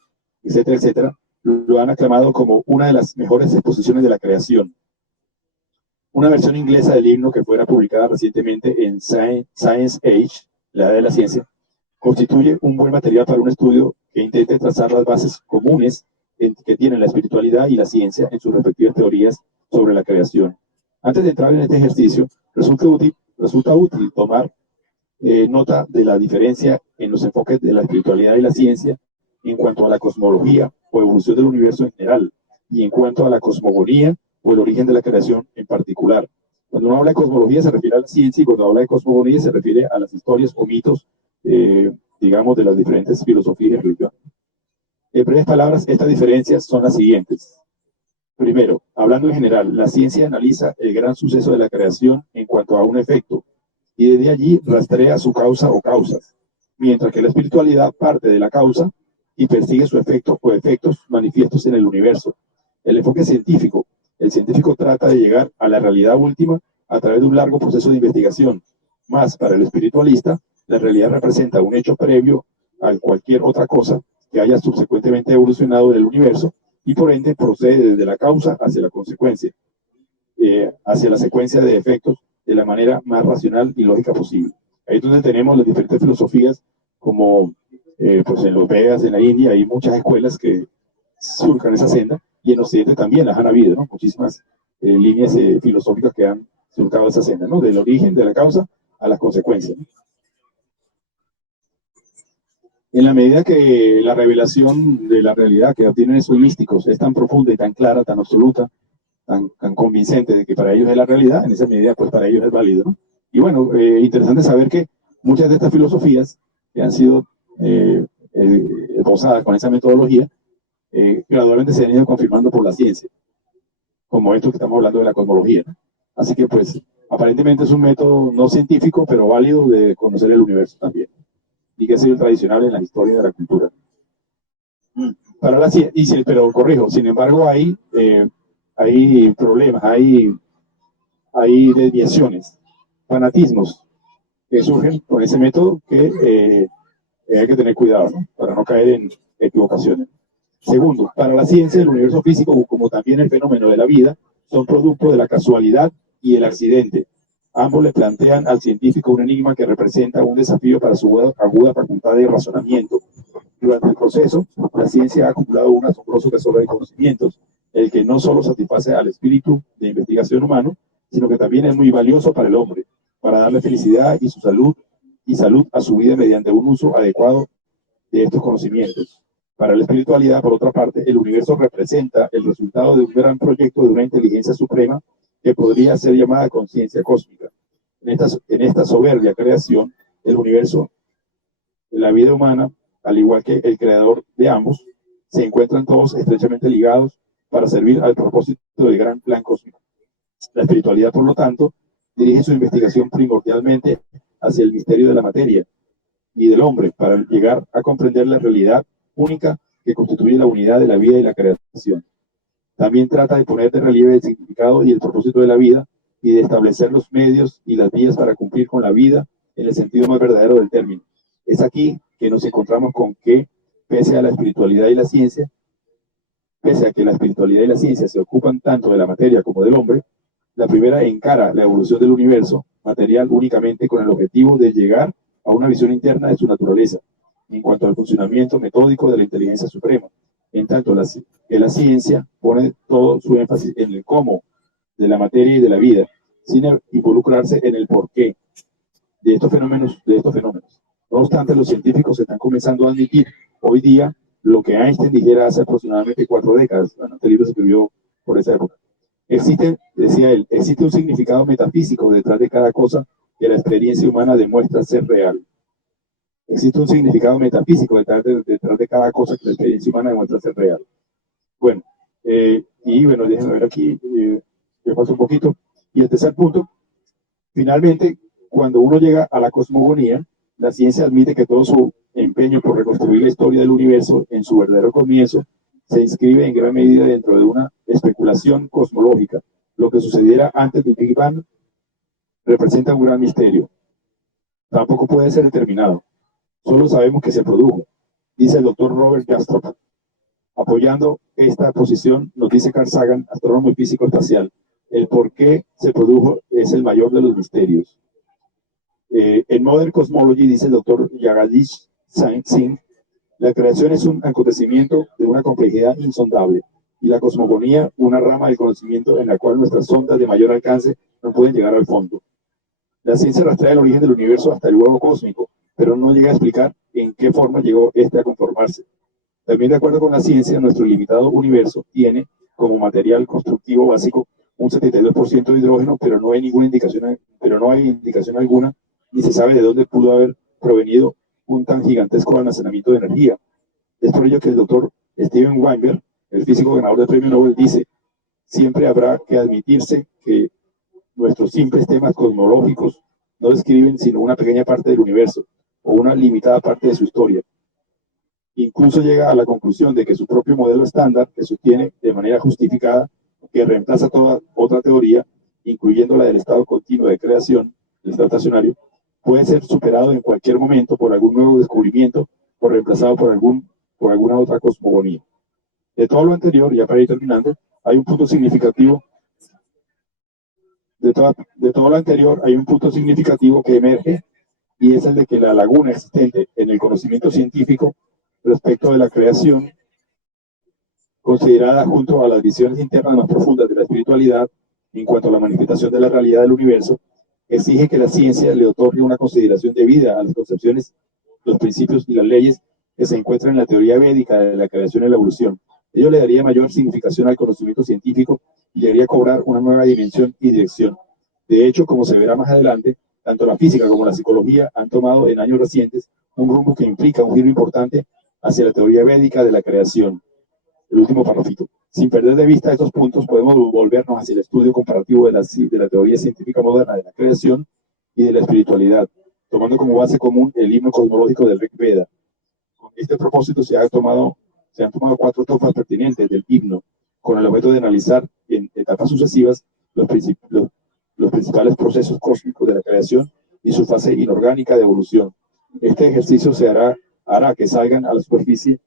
etcétera, etcétera, lo han aclamado como una de las mejores exposiciones de la creación. Una versión inglesa del himno, que fuera publicada recientemente en Science Age, la edad de la ciencia, constituye un buen material para un estudio que intente trazar las bases comunes que tienen la espiritualidad y la ciencia en sus respectivas teorías sobre la creación. Antes de entrar en este ejercicio, resulta útil tomar nota de la diferencia en los enfoques de la espiritualidad y la ciencia en cuanto a la cosmología o evolución del universo en general, y en cuanto a la cosmogonía o el origen de la creación en particular. Cuando uno habla de cosmología se refiere a la ciencia, y cuando habla de cosmogonía se refiere a las historias o mitos, digamos, de las diferentes filosofías y religiones. En breves palabras, estas diferencias son las siguientes. Primero, hablando en general, la ciencia analiza el gran suceso de la creación en cuanto a un efecto, y desde allí rastrea su causa o causas, mientras que la espiritualidad parte de la causa y persigue su efecto o efectos manifiestos en el universo. El enfoque científico. El científico trata de llegar a la realidad última a través de un largo proceso de investigación. Más para el espiritualista, la realidad representa un hecho previo a cualquier otra cosa que haya subsecuentemente evolucionado en el universo, y por ende procede desde la causa hacia la consecuencia, hacia la secuencia de efectos de la manera más racional y lógica posible. Ahí es donde tenemos las diferentes filosofías, como pues en los Vedas, en la India, hay muchas escuelas que surcan esa senda, y en Occidente también las han habido, ¿no? Muchísimas líneas filosóficas que han surcado esa senda, ¿no? Del origen, de la causa a las consecuencias, ¿no? En la medida que la revelación de la realidad que obtienen esos místicos es tan profunda y tan clara, tan absoluta, tan convincente de que para ellos es la realidad, en esa medida pues para ellos es válido, ¿no? Y bueno, interesante saber que muchas de estas filosofías que han sido esbozadas con esa metodología, gradualmente se han ido confirmando por la ciencia, como esto que estamos hablando de la cosmología, ¿no? Así que pues aparentemente es un método no científico, pero válido de conocer el universo también, y que ha sido tradicional en la historia de la cultura. Para la ciencia, pero corrijo, sin embargo hay problemas, hay desviaciones, fanatismos que surgen con ese método que hay que tener cuidado, ¿no? Para no caer en equivocaciones. Segundo, para la ciencia, el universo físico, como también el fenómeno de la vida, son producto de la casualidad y el accidente. Ambos le plantean al científico un enigma que representa un desafío para su aguda facultad de razonamiento. Durante el proceso, la ciencia ha acumulado un asombroso tesoro de conocimientos, el que no solo satisface al espíritu de investigación humano, sino que también es muy valioso para el hombre, para darle felicidad y salud a su vida mediante un uso adecuado de estos conocimientos. Para la espiritualidad, por otra parte, el universo representa el resultado de un gran proyecto de una inteligencia suprema que podría ser llamada conciencia cósmica. En esta soberbia creación, el universo, la vida humana, al igual que el creador de ambos, se encuentran todos estrechamente ligados para servir al propósito del gran plan cósmico. La espiritualidad, por lo tanto, dirige su investigación primordialmente hacia el misterio de la materia y del hombre para llegar a comprender la realidad única que constituye la unidad de la vida y la creación. También trata de poner de relieve el significado y el propósito de la vida y de establecer los medios y las vías para cumplir con la vida en el sentido más verdadero del término. Es aquí que nos encontramos con que, pese a la espiritualidad y la ciencia, pese a que la espiritualidad y la ciencia se ocupan tanto de la materia como del hombre, la primera encara la evolución del universo material únicamente con el objetivo de llegar a una visión interna de su naturaleza, en cuanto al funcionamiento metódico de la inteligencia suprema, en tanto que la ciencia pone todo su énfasis en el cómo de la materia y de la vida, sin involucrarse en el porqué de estos fenómenos. No obstante, los científicos están comenzando a admitir hoy día lo que Einstein dijera hace aproximadamente 4 décadas. Bueno, este libro se escribió por esa época. Decía él, existe un significado metafísico detrás de cada cosa que la experiencia humana demuestra ser real. Existe un significado metafísico detrás de cada cosa que la experiencia humana demuestra ser real. Bueno, y bueno, déjenme ver aquí, me paso un poquito. Y el tercer punto, finalmente, cuando uno llega a la cosmogonía, la ciencia admite que todo su empeño por reconstruir la historia del universo en su verdadero comienzo se inscribe en gran medida dentro de una especulación cosmológica. Lo que sucediera antes del Big Bang representa un gran misterio. Tampoco puede ser determinado. Solo sabemos que se produjo, dice el doctor Robert Jastrow. Apoyando esta posición, nos dice Carl Sagan, astrónomo y físico espacial, el por qué se produjo es el mayor de los misterios. En Modern Cosmology, dice el doctor Jagadish Singh, la creación es un acontecimiento de una complejidad insondable, y la cosmogonía una rama del conocimiento en la cual nuestras sondas de mayor alcance no pueden llegar al fondo. La ciencia rastrea el origen del universo hasta el huevo cósmico, pero no llega a explicar en qué forma llegó este a conformarse. También de acuerdo con la ciencia, nuestro limitado universo tiene como material constructivo básico un 72% de hidrógeno, pero no hay indicación alguna, ni se sabe de dónde pudo haber provenido un tan gigantesco almacenamiento de energía. Es por ello que el doctor Steven Weinberg, el físico ganador del premio Nobel, dice: siempre habrá que admitirse que nuestros simples temas cosmológicos no describen sino una pequeña parte del universo, o una limitada parte de su historia. Incluso llega a la conclusión de que su propio modelo estándar, que sostiene de manera justificada que reemplaza toda otra teoría, incluyendo la del estado continuo de creación, el estado estacionario, puede ser superado en cualquier momento por algún nuevo descubrimiento o reemplazado por alguna otra cosmogonía. De todo lo anterior, ya para ir terminando, hay un punto significativo. De todo lo anterior hay un punto significativo que emerge, y es el de que la laguna existente en el conocimiento científico respecto de la creación, considerada junto a las visiones internas más profundas de la espiritualidad en cuanto a la manifestación de la realidad del universo, exige que la ciencia le otorgue una consideración debida a las concepciones, los principios y las leyes que se encuentra en la teoría védica de la creación y la evolución. Ello le daría mayor significación al conocimiento científico y le haría cobrar una nueva dimensión y dirección. De hecho, como se verá más adelante, tanto la física como la psicología han tomado en años recientes un rumbo que implica un giro importante hacia la teoría védica de la creación. El último párrafito. Sin perder de vista estos puntos, podemos volvernos hacia el estudio comparativo de la teoría científica moderna de la creación y de la espiritualidad, tomando como base común el himno cosmológico del Rig Veda. Con este propósito se han tomado 4 tofas pertinentes del himno, con el objeto de analizar en etapas sucesivas los principales procesos cósmicos de la creación y su fase inorgánica de evolución. Este ejercicio hará que salgan a la superficie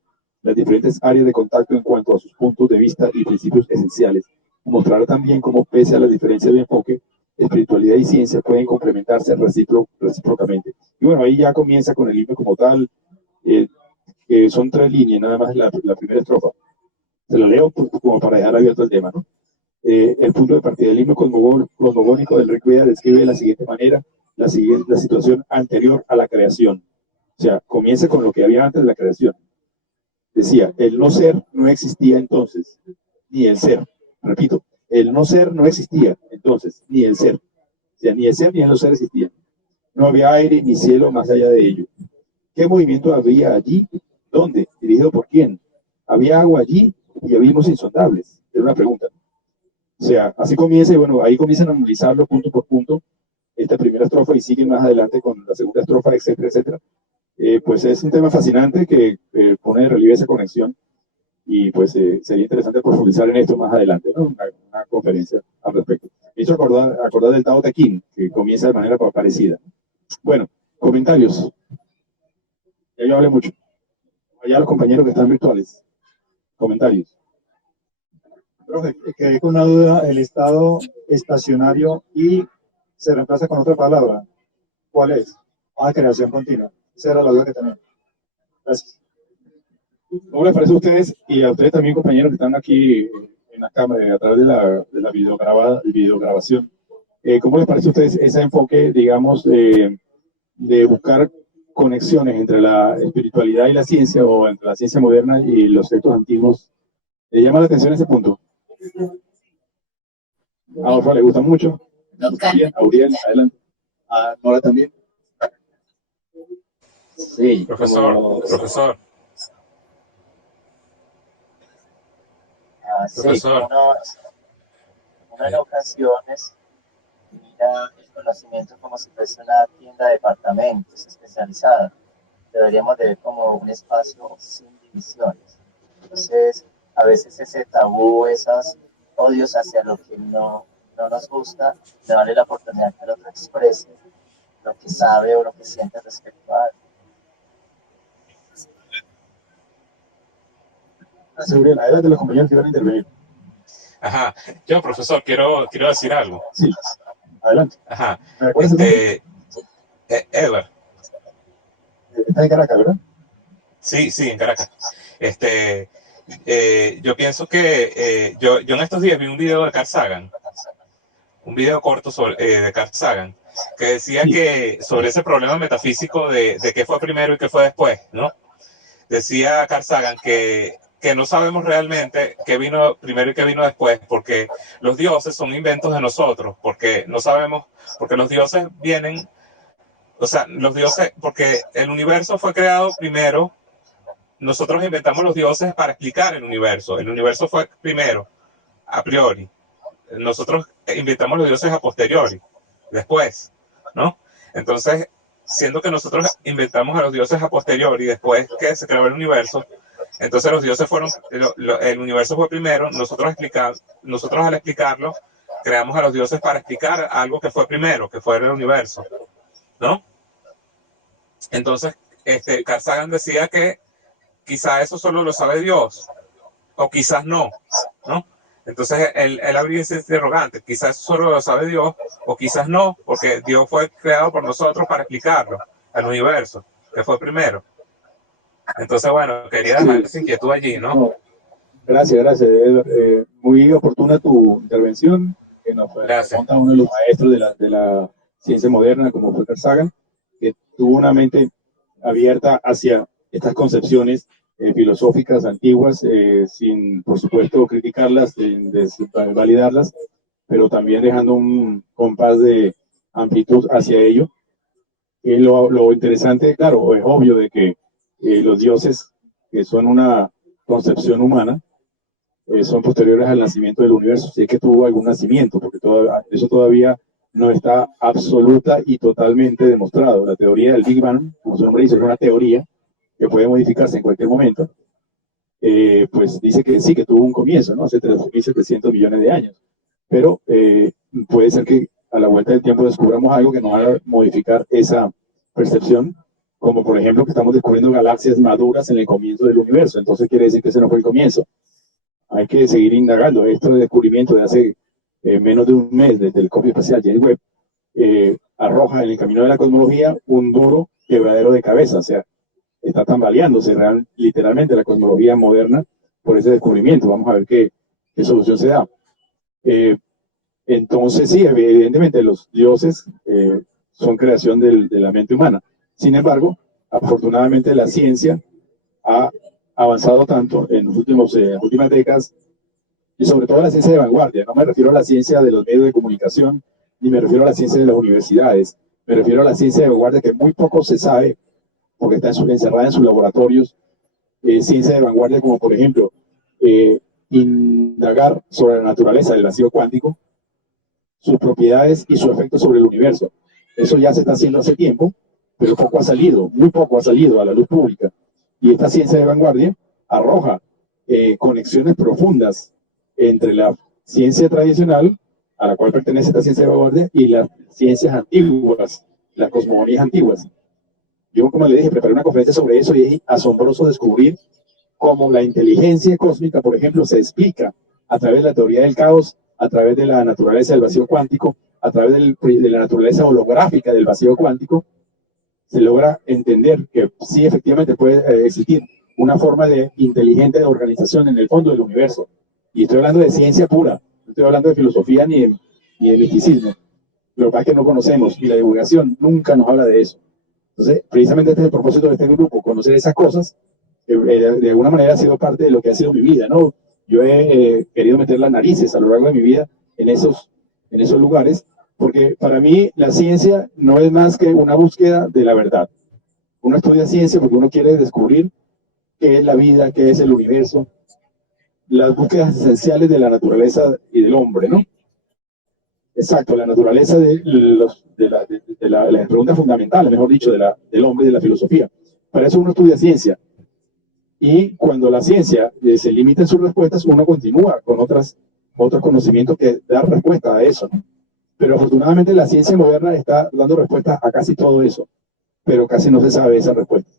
las diferentes áreas de contacto en cuanto a sus puntos de vista y principios esenciales. Mostrará también cómo, pese a la diferencia de enfoque, espiritualidad y ciencia pueden complementarse recíprocamente. Y bueno, ahí ya comienza con el himno como tal, que son 3 líneas, nada más la primera estrofa. Se la leo como para dejar abierto el tema, ¿no? El punto de partida del himno cosmogónico del Rig Veda describe de la siguiente manera la situación anterior a la creación. O sea, comienza con lo que había antes de la creación. Decía, el no ser no existía entonces, ni el ser. Repito, el no ser no existía entonces, ni el ser. O sea, ni el ser ni el no ser existían. No había aire ni cielo más allá de ello. ¿Qué movimiento había allí? ¿Dónde? ¿Dirigido por quién? ¿Había agua allí y abismos insondables? Es una pregunta. O sea, así comienza y bueno, ahí comienzan a analizarlo punto por punto, esta primera estrofa y siguen más adelante con la segunda estrofa, etcétera, etcétera. Pues es un tema fascinante que pone en relieve esa conexión y pues sería interesante profundizar en esto más adelante, ¿no? Una conferencia al respecto. Me hizo acordar del Tao Te Ching, que comienza de manera parecida. Bueno, comentarios. Ya yo hablé mucho. Allá los compañeros que están virtuales. Comentarios. Profe, quedé con una duda, el estado estacionario y se reemplaza con otra palabra. ¿Cuál es? Creación continua. Esa era la duda que tenía. Gracias. ¿Cómo les parece a ustedes y a ustedes también, compañeros que están aquí en la cámara, a través de la videograbación? ¿Cómo les parece a ustedes ese enfoque, digamos, de buscar conexiones entre la espiritualidad y la ciencia, o entre la ciencia moderna y los textos antiguos? ¿Le llama la atención ese punto? A Orfa le gusta mucho. Bien, Auriel, adelante. A Nora también. Sí. Profesor. Sí, uno en ocasiones mira el conocimiento como si fuese una tienda de departamentos especializada. Deberíamos de ver como un espacio sin divisiones. Entonces, a veces ese tabú, esos odios hacia lo que no nos gusta, le vale la oportunidad que el otro exprese lo que sabe o lo que siente respecto a algo. Adelante, los compañeros que van a intervenir. Ajá, yo, profesor, quiero decir algo. Sí, adelante. Ajá, Edward. Está en Caracas, ¿verdad? Sí, en Caracas. Yo pienso que yo en estos días vi un video de Carl Sagan, un video corto de Carl Sagan, que decía que sobre ese problema metafísico de qué fue primero y qué fue después, ¿no? Decía Carl Sagan que no sabemos realmente qué vino primero y qué vino después, porque los dioses son inventos de nosotros, porque no sabemos, porque los dioses vienen, o sea, los dioses, porque el universo fue creado primero, nosotros inventamos los dioses para explicar el universo fue primero, a priori, nosotros inventamos los dioses a posteriori, después, ¿no? Entonces, siendo que nosotros inventamos a los dioses a posteriori, después que se creó el universo, entonces los dioses fueron, el universo fue primero, nosotros al explicarlo, creamos a los dioses para explicar algo que fue primero, que fue el universo, ¿no? Entonces, Carl Sagan decía que quizá eso solo lo sabe Dios, o quizás no, ¿no? Entonces él abría ese interrogante, quizás solo lo sabe Dios, o quizás no, porque Dios fue creado por nosotros para explicarlo, el universo, que fue primero. Entonces, bueno, quería dejar esa inquietud allí, ¿no? Gracias. Muy oportuna tu intervención, que nos remonta a uno de los maestros de la ciencia moderna, como fue Carl Sagan, que tuvo una mente abierta hacia estas concepciones filosóficas antiguas, sin, por supuesto, criticarlas, sin validarlas, pero también dejando un compás de amplitud hacia ello. Lo interesante, claro, es obvio de que los dioses, que son una concepción humana, son posteriores al nacimiento del universo, si es que tuvo algún nacimiento, porque eso todavía no está absoluta y totalmente demostrado. La teoría del Big Bang, como su nombre dice, es una teoría que puede modificarse en cualquier momento, pues dice que sí, que tuvo un comienzo, ¿no? Hace 3.700 millones de años. Pero puede ser que a la vuelta del tiempo descubramos algo que nos haga modificar esa percepción, como por ejemplo que estamos descubriendo galaxias maduras en el comienzo del universo. Entonces quiere decir que ese no fue el comienzo. Hay que seguir indagando. Esto de descubrimiento de hace menos de un mes del telescopio espacial James Webb arroja en el camino de la cosmología un duro quebradero de cabeza. O sea, está tambaleándose literalmente la cosmología moderna por ese descubrimiento. Vamos a ver qué solución se da. Entonces, sí, evidentemente los dioses son creación de la mente humana. Sin embargo, afortunadamente la ciencia ha avanzado tanto en las últimas décadas, y sobre todo la ciencia de vanguardia. No me refiero a la ciencia de los medios de comunicación, ni me refiero a la ciencia de las universidades. Me refiero a la ciencia de vanguardia que muy poco se sabe, porque está encerrada en sus laboratorios. Ciencia de vanguardia como, por ejemplo, indagar sobre la naturaleza del vacío cuántico, sus propiedades y su efecto sobre el universo. Eso ya se está haciendo hace tiempo, pero poco ha salido, muy poco ha salido a la luz pública. Y esta ciencia de vanguardia arroja conexiones profundas entre la ciencia tradicional, a la cual pertenece esta ciencia de vanguardia, y las ciencias antiguas, las cosmogonías antiguas. Yo, como le dije, preparé una conferencia sobre eso y es asombroso descubrir cómo la inteligencia cósmica, por ejemplo, se explica a través de la teoría del caos, a través de la naturaleza del vacío cuántico, a través de la naturaleza holográfica del vacío cuántico. Se logra entender que sí, efectivamente puede existir una forma inteligente de organización en el fondo del universo. Y estoy hablando de ciencia pura, no estoy hablando de filosofía ni de misticismo. Lo que pasa es que no conocemos y la divulgación nunca nos habla de eso. Entonces, precisamente este es el propósito de este grupo, conocer esas cosas. De alguna manera ha sido parte de lo que ha sido mi vida, ¿no? Yo he querido meter las narices a lo largo de mi vida en esos lugares, porque para mí la ciencia no es más que una búsqueda de la verdad. Uno estudia ciencia porque uno quiere descubrir qué es la vida, qué es el universo, las búsquedas esenciales de la naturaleza y del hombre, ¿no? Exacto, la naturaleza de las preguntas fundamentales, mejor dicho, del hombre y de la filosofía. Para eso uno estudia ciencia. Y cuando la ciencia se limita en sus respuestas, uno continúa con otros conocimientos que dan respuesta a eso, ¿no? Pero afortunadamente la ciencia moderna está dando respuesta a casi todo eso, pero casi no se sabe esa respuesta.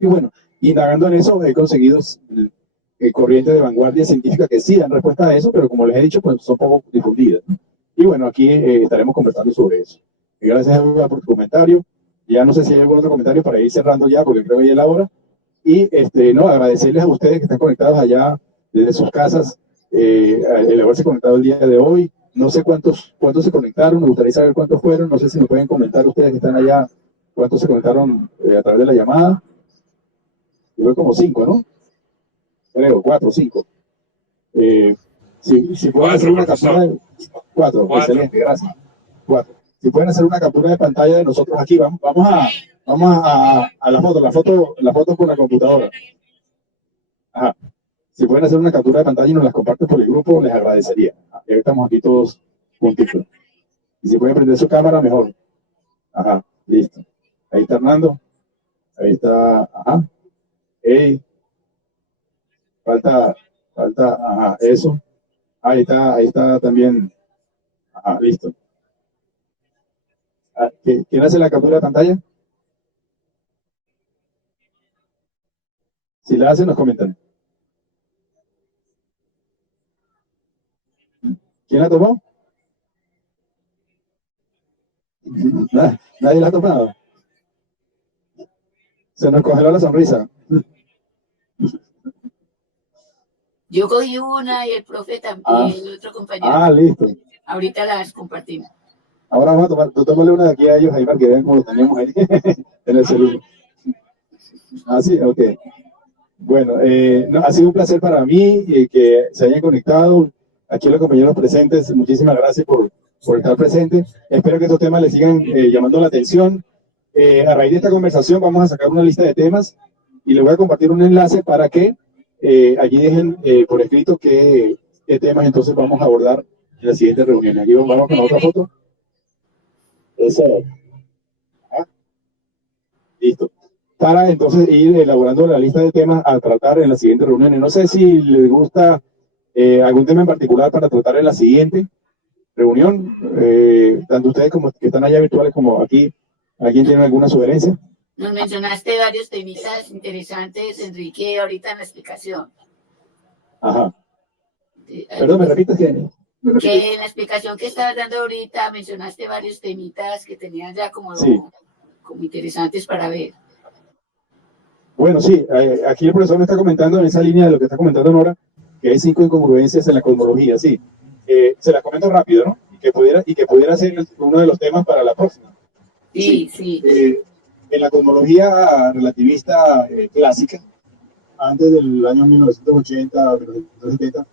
Y bueno, indagando en eso, he conseguido corrientes de vanguardia científica que sí dan respuesta a eso, pero como les he dicho, pues son poco difundidas, ¿no? Y bueno, aquí estaremos conversando sobre eso. Y gracias, Eva, por tu comentario. Ya no sé si hay algún otro comentario para ir cerrando ya, porque creo que ya es la hora. Y no, agradecerles a ustedes que están conectados allá desde sus casas, el haberse conectado el día de hoy. No sé cuántos se conectaron, me gustaría saber cuántos fueron. No sé si me pueden comentar ustedes que están allá cuántos se conectaron a través de la llamada. Yo creo como 5, ¿no? Creo, 4 o 5. Si pueden hacer una captura de 4, excelente, gracias. 4. Si pueden hacer una captura de pantalla de nosotros aquí, vamos a la foto con la computadora. Ajá. Si pueden hacer una captura de pantalla y nos las comparten por el grupo, les agradecería. Ya estamos aquí todos juntitos. Y si pueden prender su cámara, mejor. Ajá, listo. Ahí está Hernando. Ahí está, ajá. Hey. Falta, ajá, eso. Ahí está también. Ajá, listo. ¿Quién hace la captura de pantalla? Si la hacen, nos comentan. ¿Quién la tomó? Nadie la ha tomado. Se nos congeló la sonrisa. Yo cogí una y el profe también, el otro compañero. Ah, listo. Ahorita las compartimos. Ahora vamos a tomar, tú tómale una de aquí a ellos ahí para que vean cómo lo tenemos ahí en el celular. Ah, sí, ok. Bueno, no, ha sido un placer para mí que se hayan conectado. Aquí los compañeros presentes, muchísimas gracias por estar presentes. Espero que estos temas les sigan llamando la atención. A raíz de esta conversación vamos a sacar una lista de temas y les voy a compartir un enlace para que allí dejen por escrito qué temas entonces vamos a abordar en la siguiente reunión. Aquí vamos con la otra foto. Eso. Ah, listo. Para entonces ir elaborando la lista de temas a tratar en la siguiente reunión. No sé si les gusta algún tema en particular para tratar en la siguiente reunión, tanto ustedes como que están allá virtuales como aquí. ¿Alguien tiene alguna sugerencia? Nos mencionaste varios temitas interesantes, Enrique, ahorita en la explicación. Ajá. Perdón, ¿me repites que en la explicación que estabas dando ahorita mencionaste varios temitas que tenían ya como, sí, como interesantes para ver. Bueno, sí, aquí el profesor me está comentando en esa línea de lo que está comentando Nora, que hay 5 incongruencias en la cosmología, sí. Se las comento rápido, ¿no? Y que pudiera ser uno de los temas para la próxima. Sí, sí. En la cosmología relativista clásica, antes del año 1980, 1970,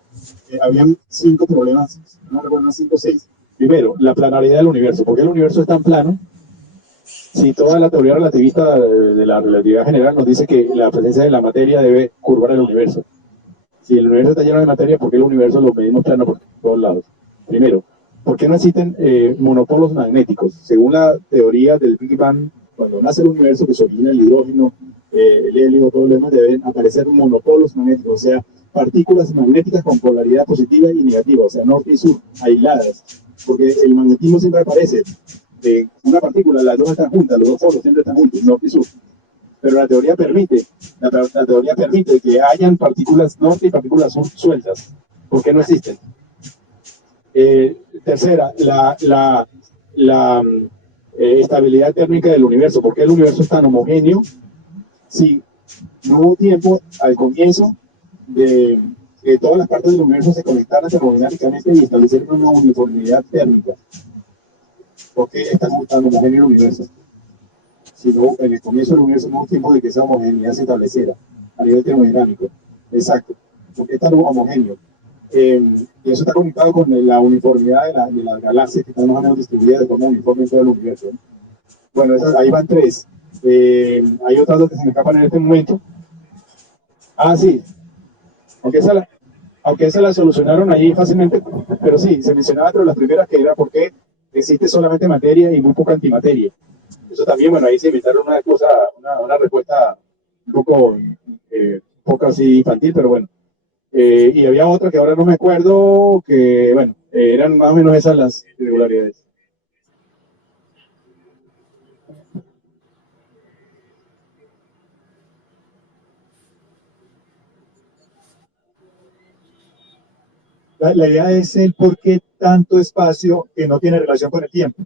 habían 5 problemas, no recuerdo, 5 o 6. Primero, la planaridad del universo. ¿Por qué el universo es tan plano? Si toda la teoría relativista de la relatividad general nos dice que la presencia de la materia debe curvar el universo. Si el universo está lleno de materia, ¿por qué el universo lo medimos plano por todos lados? Primero, ¿por qué no existen monopolos magnéticos? Según la teoría del Big Bang, cuando nace el universo, que se origina el hidrógeno, el helio, todo lo demás, deben aparecer monopolos magnéticos, o sea, partículas magnéticas con polaridad positiva y negativa, o sea, norte y sur, aisladas, porque el magnetismo siempre aparece. Una partícula, las dos están juntas, los dos polos siempre están juntos, norte y sur. Pero la teoría permite que hayan partículas norte y partículas sur sueltas. ¿Por qué no existen? Tercera, la estabilidad térmica del universo. ¿Por qué el universo es tan homogéneo? Si no hubo tiempo al comienzo de que todas las partes del universo se conectaran termodinámicamente y establecieran una uniformidad térmica. ¿Por qué es tan homogéneo el universo? Si no, en el comienzo del universo no hubo tiempo de que esa homogeneidad se estableciera a nivel termodinámico. Exacto. Porque es tan homogéneo. Y eso está conectado con la uniformidad de las galaxias que están más o menos distribuidas de forma uniforme en todo el universo. Bueno, ahí van 3. Hay otras 2 que se me escapan en este momento. Ah, sí. Aunque esa la solucionaron ahí fácilmente, pero sí, se mencionaba entre las primeras que era porque existe solamente materia y muy poca antimateria. Eso también, bueno, ahí se inventaron una respuesta un poco así infantil, pero bueno. Y había otra que ahora no me acuerdo, que bueno, eran más o menos esas las irregularidades. La idea es el por qué tanto espacio que no tiene relación con el tiempo.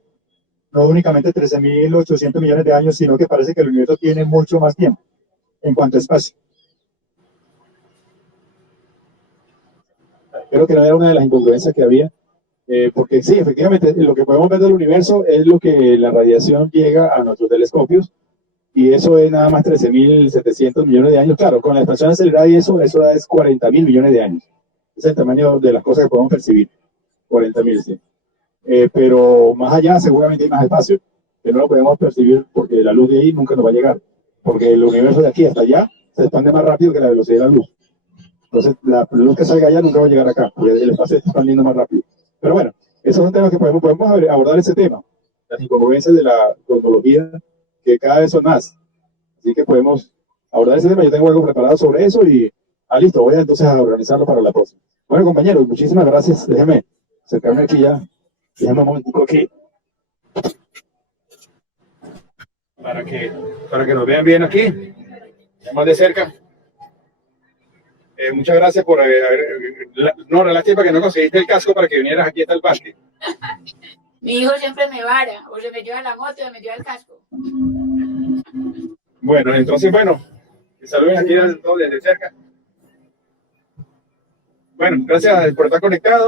No únicamente 13.800 millones de años, sino que parece que el universo tiene mucho más tiempo en cuanto a espacio. Creo que era una de las incongruencias que había, porque sí, efectivamente, lo que podemos ver del universo es lo que la radiación llega a nuestros telescopios, y eso es nada más 13.700 millones de años. Claro, con la expansión acelerada y eso es 40.000 millones de años. Es el tamaño de las cosas que podemos percibir, 40.000, sí. Pero más allá seguramente hay más espacio, que no lo podemos percibir porque la luz de ahí nunca nos va a llegar, porque el universo de aquí hasta allá se expande más rápido que la velocidad de la luz. Entonces la luz que salga allá nunca va a llegar acá, porque el espacio se está expandiendo más rápido. Pero bueno, esos son temas que podemos abordar ese tema, las incongruencias de la cosmología, que cada vez son más. Así que podemos abordar ese tema. Yo tengo algo preparado sobre eso y listo, voy entonces a organizarlo para la próxima. Bueno, compañeros, muchísimas gracias. Déjenme acercarme aquí ya. Déjame un momentico aquí. Para que nos vean bien aquí, más de cerca. Muchas gracias por no, lástima que no conseguiste el casco para que vinieras aquí hasta el parque. Mi hijo siempre me vara, o se me lleva la moto o me lleva el casco. Bueno, entonces, que saluden aquí desde cerca. Bueno, gracias por estar conectados.